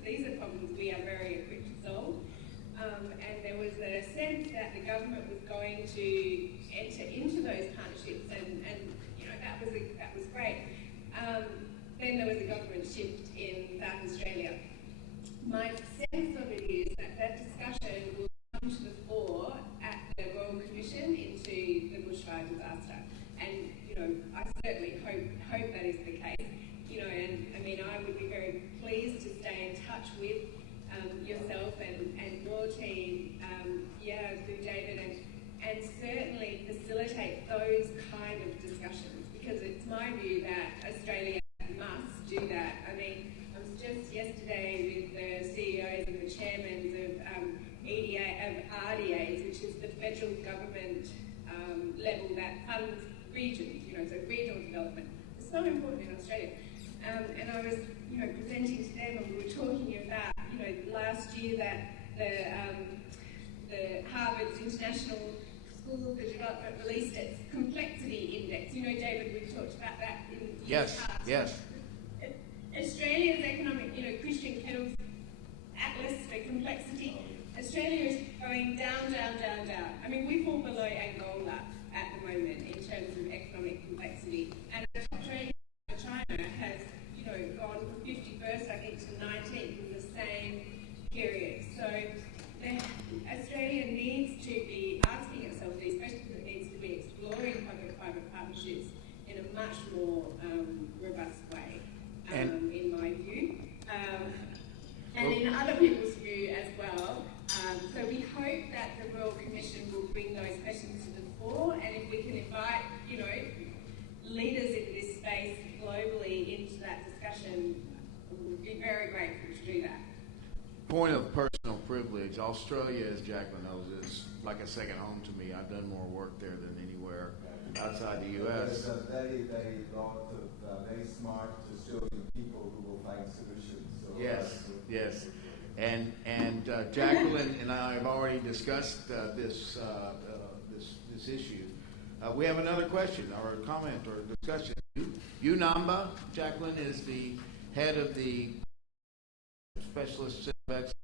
These are problems we are very equipped to solve. And there was a sense that the government was going to enter into those partnerships, and that was great. Then there was a government shift in South Australia. My sense of it is that discussion will come to the fore at the Royal Commission into the bushfire disaster. And, I certainly hope that is the case. And I mean, I would be very pleased to stay in touch with yourself and your team, through David, and certainly facilitate those kind of discussions, because it's my view that Australia must do that. I mean, I was just yesterday with the CEOs and the chairmen of RDAs, which is the federal government level that funds regions, so regional development. It's so important in Australia. And I was, presenting to them, and we were talking about, last year that the Harvard's International School for Development released its complexity index. David, we've talked about that in Yes, past. yes. Australia's economic, Christian Kettle's Atlas for Complexity, Australia is going down, down, down, down. I mean, we fall below Angola at the moment in terms of economic complexity. And Australia, China has, gone from 51st, I think, to 19th in the same period. So Australia needs to be asking itself these questions. It needs to be exploring public-private partnerships in a much more robust way, in my view. And in other people's leaders in this space globally into that discussion, would be very grateful to do that. Point of personal privilege, Australia, as Jacqueline knows, is like a second home to me. I've done more work there than anywhere outside the U.S. There's a very, very lot of very smart Australian people who will find solutions. So Yes. And Jacqueline and I have already discussed this issue. We have another question or a comment or a discussion. UNAMBA, Jacqueline, is the head of the Specialist Center of Excellence.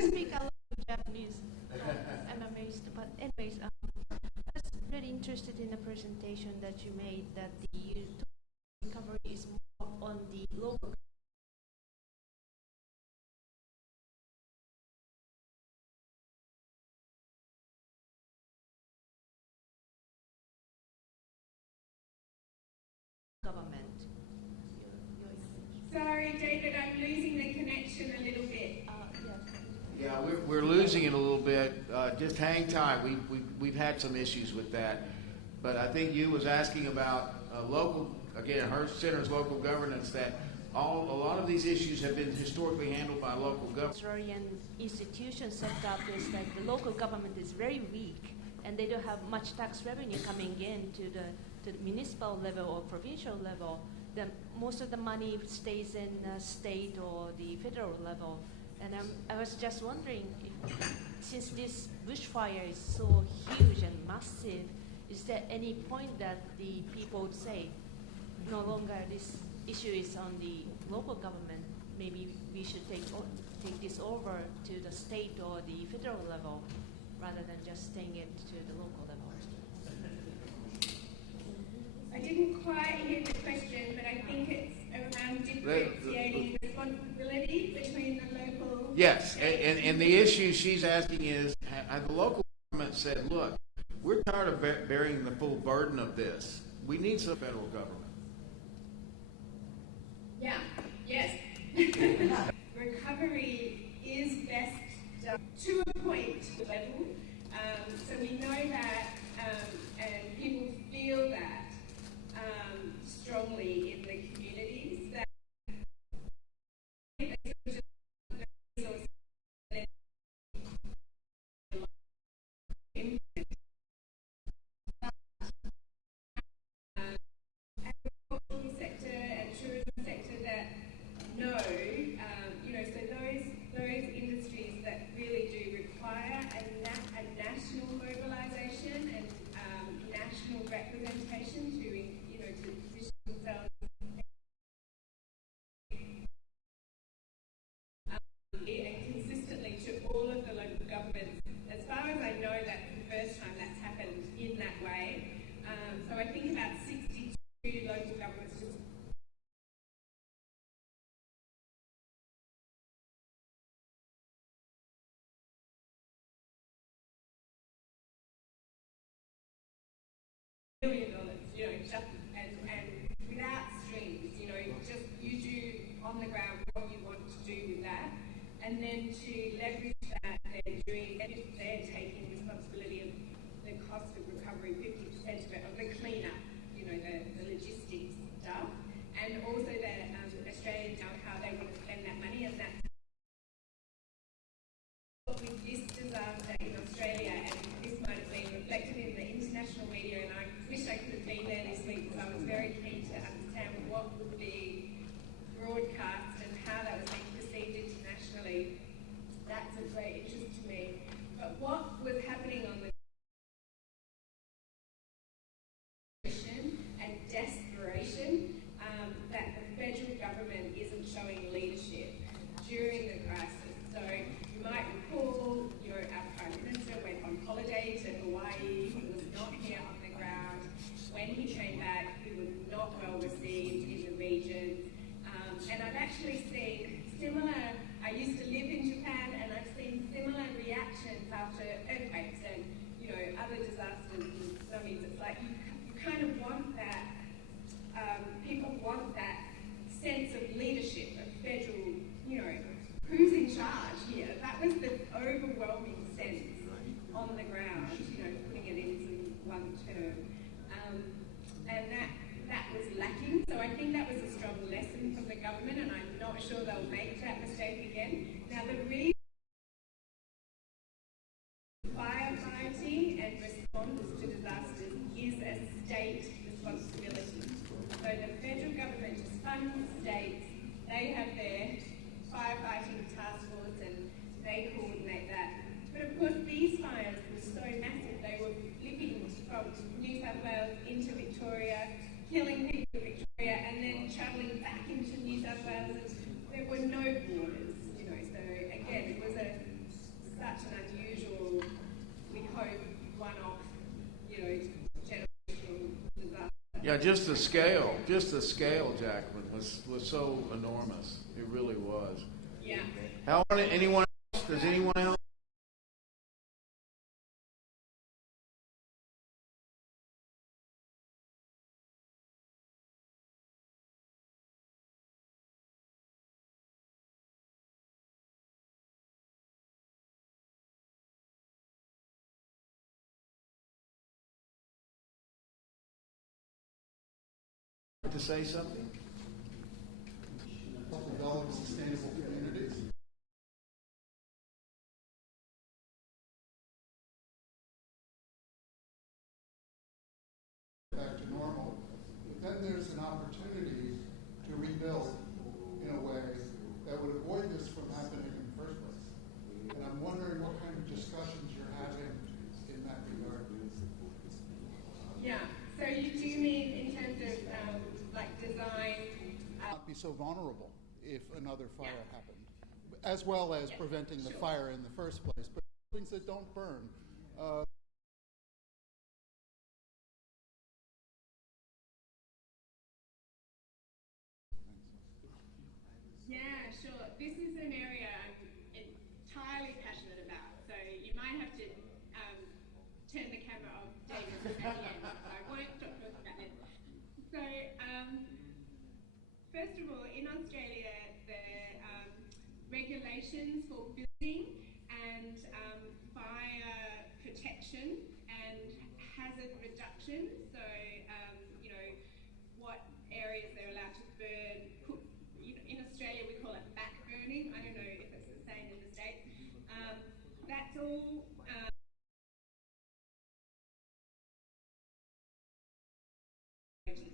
Speak a lot of Japanese. I'm amazed. But anyways, I was really interested in the presentation that you made that the recovery is more on the local. Government. Sorry, David, I'm losing the connection a little bit. Yeah, we're losing it a little bit. Just hang tight. We've had some issues with that. But I think you was asking about local, again, her center's local governance, that a lot of these issues have been historically handled by local government. Australian institutions set up is that the local government is very weak and they don't have much tax revenue coming in to the municipal level or provincial level. Most of the money stays in state or the federal level. And I was just wondering, since this bushfire is so huge and massive, is there any point that the people would say, no longer this issue is on the local government, maybe we should take this over to the state or the federal level, rather than just staying it to the local level? I didn't quite hear the question, but I think it's around differentiating responsibility between the local... Yes, and the issue she's asking is, have the local government said, look, we're tired of bearing the full burden of this. We need some federal government. Yeah, yes. Recovery is best done to a point level. So we know that, and people feel that strongly in the communities, that agricultural sector and tourism sector that know, so those industries that really do require a national mobilisation and national representation to position themselves and consistently to all of the local governments. As far as I know, that's the first time that's happened in that way. So I think about 62 local governments just $1 million, just and without strings, just you do on the ground what you want to do with that, and then to leverage that, they're taking responsibility of the cost of recovery, 50% of it, of the cleanup, the logistics stuff, and also that Australians know how they want to spend that money, and that's with this disaster in Australia, and this might have been reflected in the international media, and I wish I could have been there this week because I was very keen to understand what would be broadcast and how that was being perceived internationally. That's of great interest to me. But what was happening on the and desperation that the federal government isn't showing leadership during the crisis. So you might recall, our Prime Minister went on holiday to Hawaii. He was not here on the ground. When he came back, he was not well received in the region. And I've actually So I think that was a strong lesson from the government, and I'm not sure they'll make that mistake again. Now, the reason firefighting and response to disasters is a state responsibility. So the federal government just funds states, they have their firefighting task force and they coordinate that. But of course these fires were so massive, they were flipping from New South Wales into Victoria, killing people in Victoria and then travelling back into New South Wales. There were no borders, you know, so again it was such an unusual, we hope, one-off, you know, generational disaster. Yeah, just the scale, Jacqueline, was so enormous. It really was. Yeah. Anyone else? Does anyone else? To say something? Develop sustainable communities. Back to normal. But then there's an opportunity to rebuild in a way that would avoid this from happening in the first place. And I'm wondering what kind of discussions you're having in that regard. Yeah. So you do mean in terms of like design? Not be so vulnerable if another fire happened, as well as preventing the fire in the first place. But buildings that don't burn. Yeah, sure. This is an area I'm entirely passionate about. So you might have to turn the camera off, David, at the end. I won't stop talking about this. So, first of all, in Australia, the regulations for building and fire protection and hazard reduction, so, you know, what areas they're allowed to burn, in Australia we call it back burning. I don't know if it's the same in the States. That's all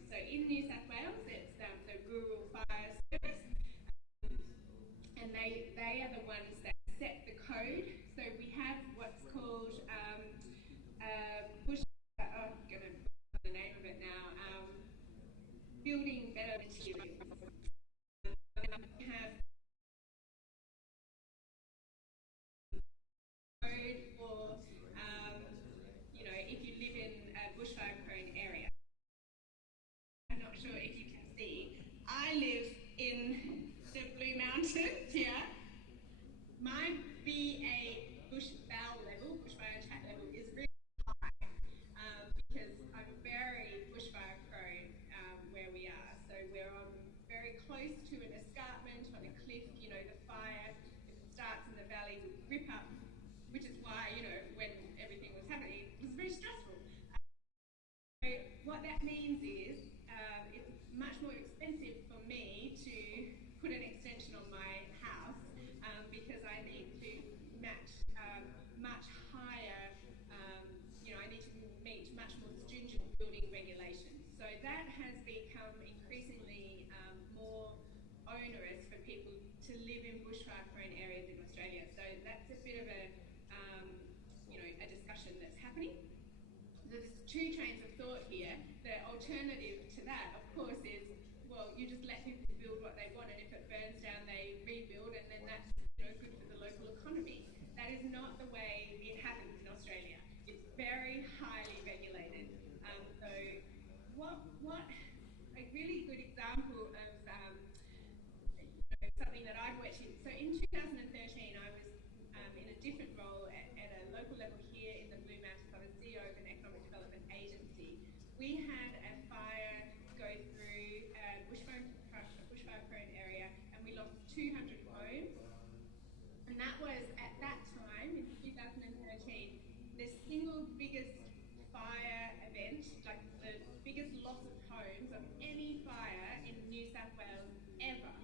so in New South Wales, it's the Rural Fire Service, and they are the ones that set the code. So we have what's called bush. I'm going to put the name of it now. Building better materials. We have code for you know, if you live in a bushfire-prone area. I'm not sure if you can see. I live in the Blue Mountains here. My BA bushfire level, bushfire attack level, is really high because I'm very bushfire prone where we are. So we're very close to an escarpment on a cliff. You know, the fire, if it starts in the valley, would rip up, which is why, you know, when everything was happening, it was very stressful. So what that means is it's much more expensive for me to put an extension on my house because I need to match much higher, you know, I need to meet much more stringent building regulations. So that has become increasingly more onerous for people to live in bushfire-prone areas in Australia. So that's a bit of a, you know, a discussion that's happening. There's two trains of thought here. The alternative to that, of course, is, well, you just let people build what they want, and if it burns down, they rebuild, and then that's, you know, good for the local economy. That is not the way it happens in Australia. It's very highly regulated. So, what a really good example of you know, something that I've worked in. So in 2013, I was in a different role at a local level here in the Blue Mountains. I was CEO of an economic development agency. We had a fire go through a bushfire-prone area, and we lost 200 homes. And that was, at that time, in 2013, the single biggest fire event, like the biggest biggest loss of homes of any fire in New South Wales ever.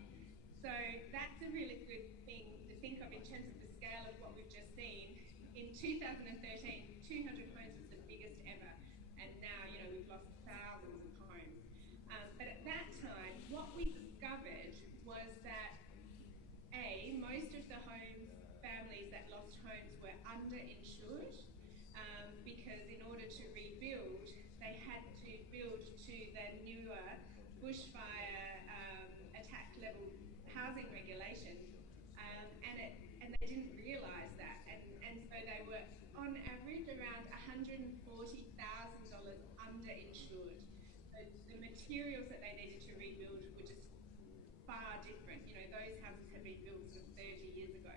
So that's a really good thing to think of in terms of the scale of what we've just seen. In 2013, 200 homes was the biggest ever, and now, you know, we've lost thousands of homes. But at that time, what we discovered was that most of the families that lost homes were underinsured, because in order to rebuild, they had to build to the newer bushfire attack level housing regulations, and they didn't realise that, and so they were on average around $140,000 underinsured. So the materials that they needed to rebuild were just far different. You know, those houses had been built sort of 30 years ago.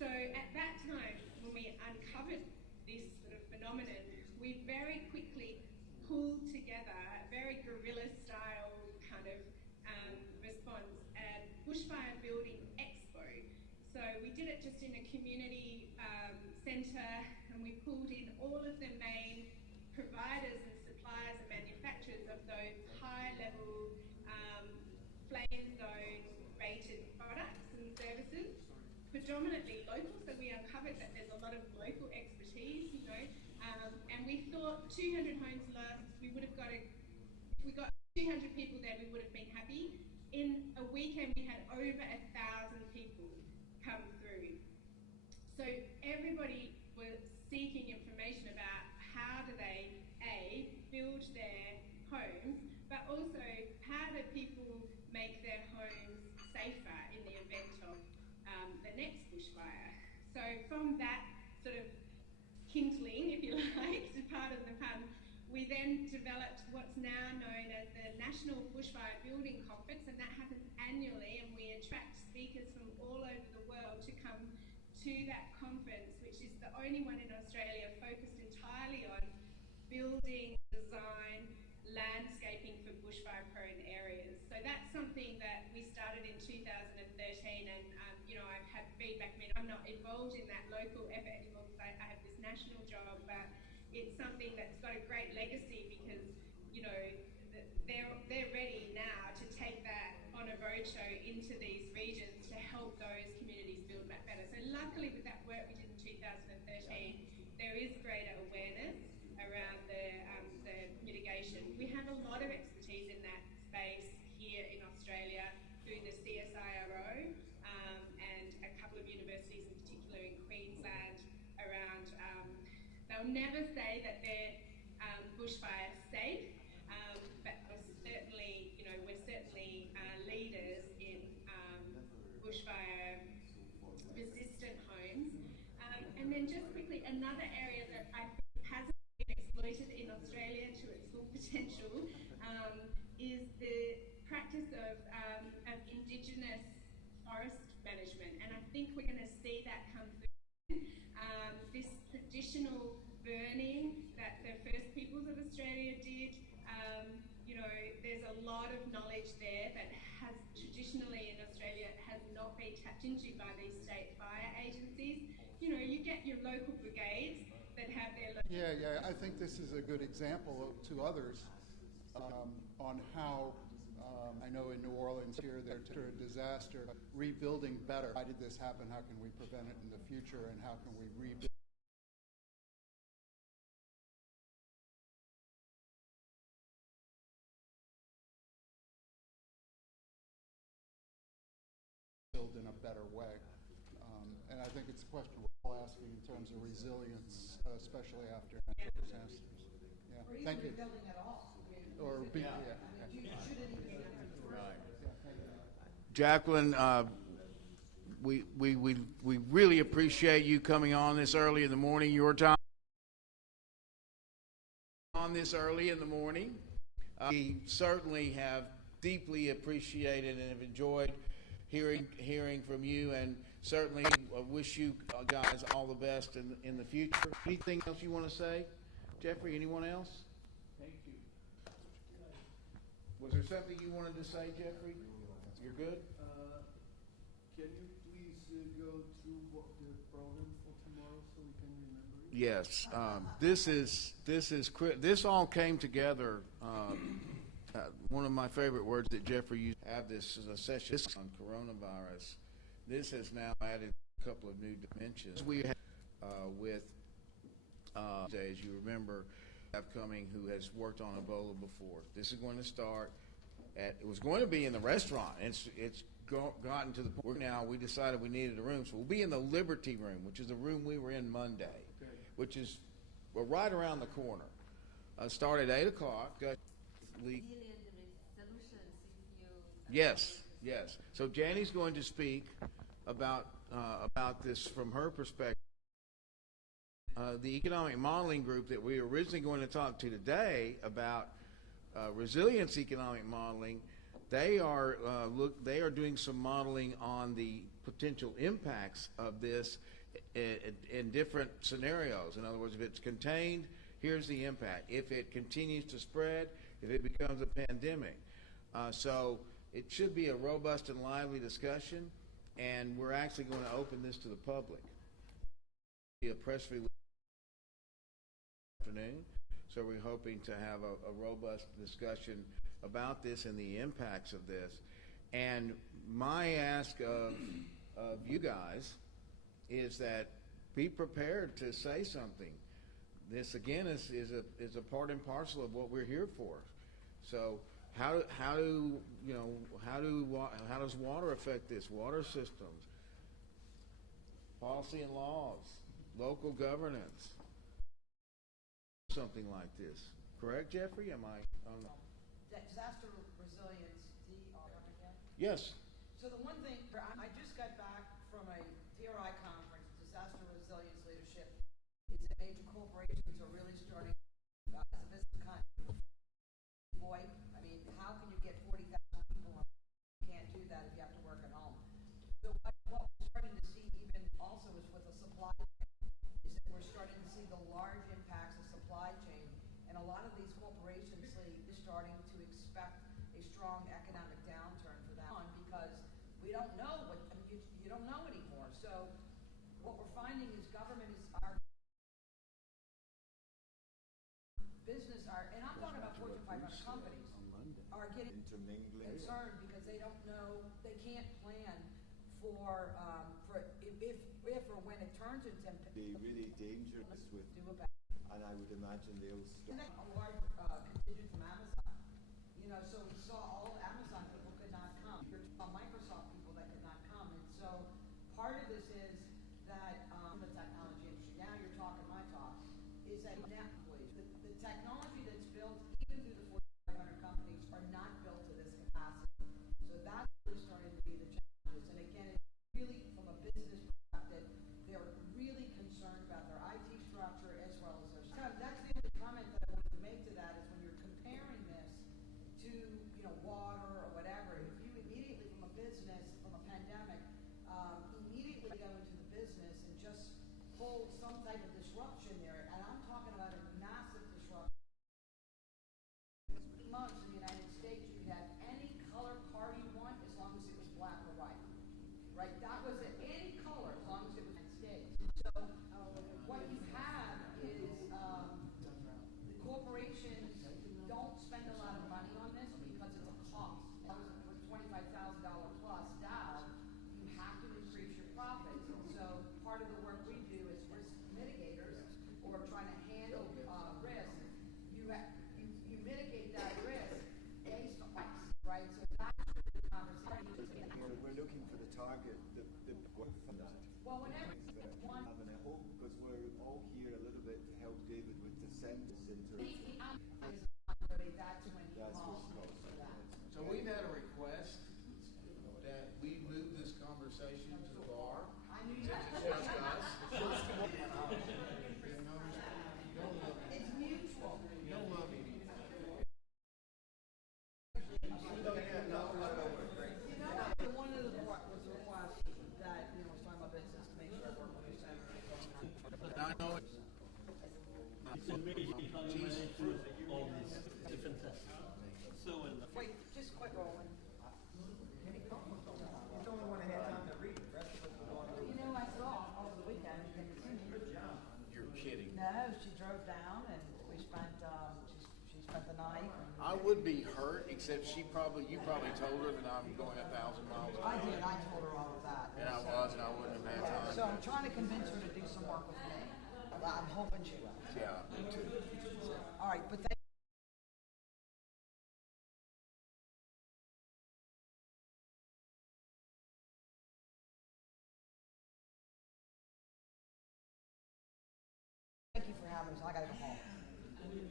So at that time, when we uncovered this sort of phenomenon, we very quickly pulled together a very guerrilla-style kind of response at Bushfire Building Expo. So we did it just in a community centre, and we pulled in all of the main providers and suppliers and manufacturers of those high-level flame zone rated products and services, predominantly local. So we uncovered that there's a lot of local expertise, you know, and we thought 200 homes lost, we would have got if we got 200 people there, we would have been happy. In a weekend, we had over 1,000 people come through. So everybody was seeking information about how do they, build their homes, but also how do people make their homes safer in the event of the next bushfire. So from that sort of kindling, if you like, to part of the pun, we then developed what's now known as the National Bushfire Building Conference, and that happens annually, and we attract speakers from all over the world to come to that conference, which is the only one in Australia focused entirely on building, design, landscaping for bushfire-prone areas. So that's something that we started in 2013, and you know, I've had feedback. I mean, I'm not involved in that local effort anymore because I have this national job, but it's something that's got a great legacy because, you know, they're ready now to take that on a roadshow into these regions to help those communities build back better. So luckily with that work we did in 2013, there is greater awareness around the mitigation. We have a lot of expertise in that space here in Australia through the CSIRO and a couple of universities, in particular in Queensland, around, they'll never say that they're bushfire safe, but certainly, you know, we're certainly leaders in bushfire resistant homes. And then just quickly, another area that I think hasn't been exploited in Australia to its full potential is the practice of Indigenous forest management. And I think we're going to see that come through. This traditional burning that the First Peoples of Australia did, you know, there's a lot of knowledge there that has traditionally in Australia has not been tapped into by these state fire agencies. You know, you get your local brigades that have their local... Yeah, I think this is a good example to others on how, I know in New Orleans here, they're after a disaster, rebuilding better. Why did this happen? How can we prevent it in the future? And how can we rebuild in a better way? And I think it's a question we're all asking in terms of resilience, especially after natural disasters. Yeah. Or even Thank you. rebuilding at all. Or be, yeah. You shouldn't even have to worry. Jacqueline, we really appreciate you coming on this early in the morning, your time on this early in the morning. We certainly have deeply appreciated and have enjoyed hearing from you, and certainly wish you guys all the best in the future. Anything else you want to say? Jeffrey, anyone else? Thank you. Was there something you wanted to say, Jeffrey? You're good? Can you please go through what the program for tomorrow so we can remember it? Yes, this all came together. One of my favorite words that Jeffrey used to have this is a session on coronavirus. This has now added a couple of new dimensions. We have with, as you remember, upcoming who has worked on Ebola before. This is going to start at, it was going to be in the restaurant. It's gotten to the point where now we decided we needed a room. So we'll be in the Liberty Room, which is the room we were in Monday, which is right around the corner. Start at 8 o'clock. Yes, yes. So Jani's going to speak about this from her perspective. The economic modeling group that we were originally going to talk to today about resilience economic modeling, they are doing some modeling on the potential impacts of this in different scenarios. In other words, if it's contained, here's the impact. If it continues to spread, if it becomes a pandemic. So it should be a robust and lively discussion, and we're actually going to open this to the public. A press release afternoon, so we're hoping to have a robust discussion about this and the impacts of this. And my ask of you guys is that be prepared to say something. This again is a part and parcel of what we're here for. So how does water affect this? Water systems, policy and laws, local governance, something like this. Correct, Jeffrey? Am I? Disaster resilience, DR. Yes. So the one thing, I just got back from a DRI conference, Disaster Resilience Leadership, is that major corporations are really starting as a business concept. Boy, I mean, how can you get 40,000 people on? You can't do that if you have to work at home. So what we're starting to see even also is with the supply chain, is that we're starting to see the large impacts of supply chain. And a lot of these corporations are starting to expect a strong economic downturn for that one because we don't know what, I mean, you don't know anymore. So what we're finding is government is our business, and I'm talking about Fortune 500 companies, are getting concerned because they don't know, they can't plan for if or when it turns into be really dangerous with, and I would imagine they'll start. A large contingent from Amazon. You know, so we saw all Amazon people could not come. Microsoft people that could not come. And so part of this is that the technology industry, now you're talking my talk, is that now the technology that's built even through the Fortune 500 companies are not built to this capacity. So that's really starting to be the challenges. And again, it's really from a business perspective, they're really concerned about their IT structure as well as their. That's the only comment that I wanted to make to that is when you're comparing this to water or whatever, if you immediately from a business, from a pandemic, immediately go into the business and just pull some type of disruption there, and I'm talking about a massive disruption. Months in the United States, you could have any color car you want as long as it was black or white. Right? That was it. Any color as long as it was in the States. So what you have is the corporations don't spend a lot of money on this because it's a cost. With $25,000 plus Dow, you have to increase your profits. And so part of the work we do as risk mitigators or trying to handle risk, you mitigate that risk based on right? So that's the conversation. We're looking for the target, the well, whenever one having a hope because we're all here a little bit to help David with the sentence into that's when he calls for that. So we've had a request that we move this conversation to the bar. I knew Since it's just us. It's mutual. You don't love me. One of the was a request that was talking about business to make sure I work with the center. I know it's amazing how you manage all this. It's fantastic. So well. Wait, just quit rolling. You don't want to have time to read. The rest of us will go on. I saw all spent the night. I would be hurt, except you probably told her that I'm going 1,000 miles an hour. I did. I told her all of that. And I was, and I wouldn't have had time. So I'm trying to convince her to do some work with me. I'm hoping she will. Yeah, me too. All right, but thank you for having us. I gotta go home.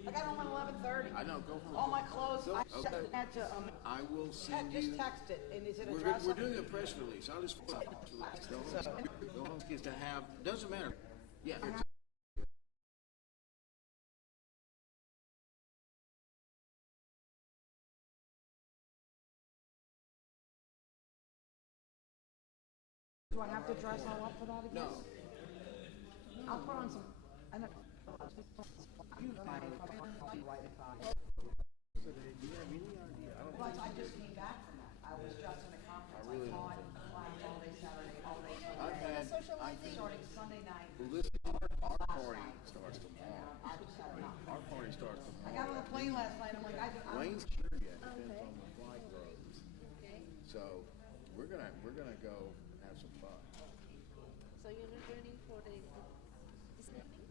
I got home at 11:30. I know. Go home. All my clothes. I Okay. had to. I will send Just you. text it. And is it We're addressed? doing a press release. I'll just go home. Go home is to have. Doesn't matter. Yeah. Do I have to dress all up for that again? No. I'll put on some. I don't. You find it. Right it back. But I just came back from that. I was just in a conference. I taught all day Saturday, all day Sunday. Starting Sunday night. Well, listen, our party starts tomorrow. I just had enough. Our party starts tomorrow. I got on a plane last night. I'm like, Lane's sure yet. Depends on the flight roads. So we're gonna go have some fun. So you're not ready for the this evening?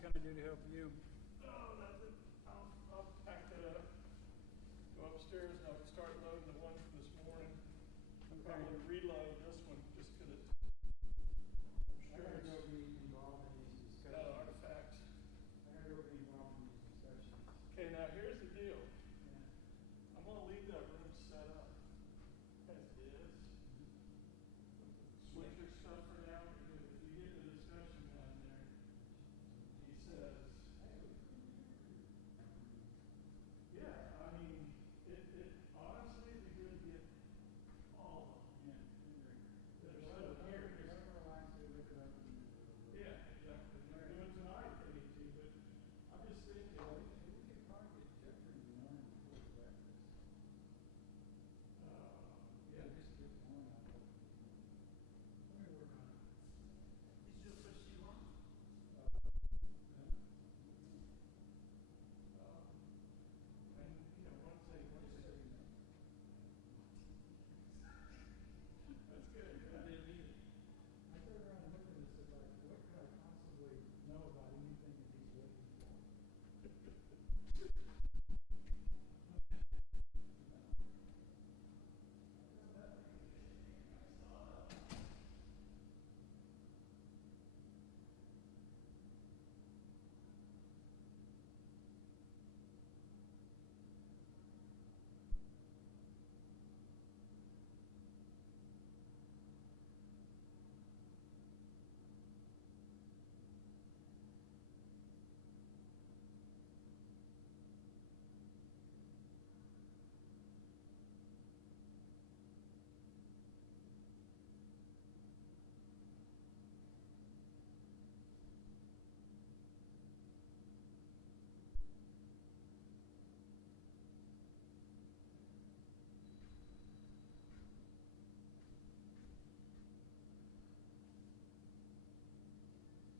can I do to help you? Oh, nothing. I'll pack that up, go upstairs, and I'll start loading the one from this morning. Okay. Probably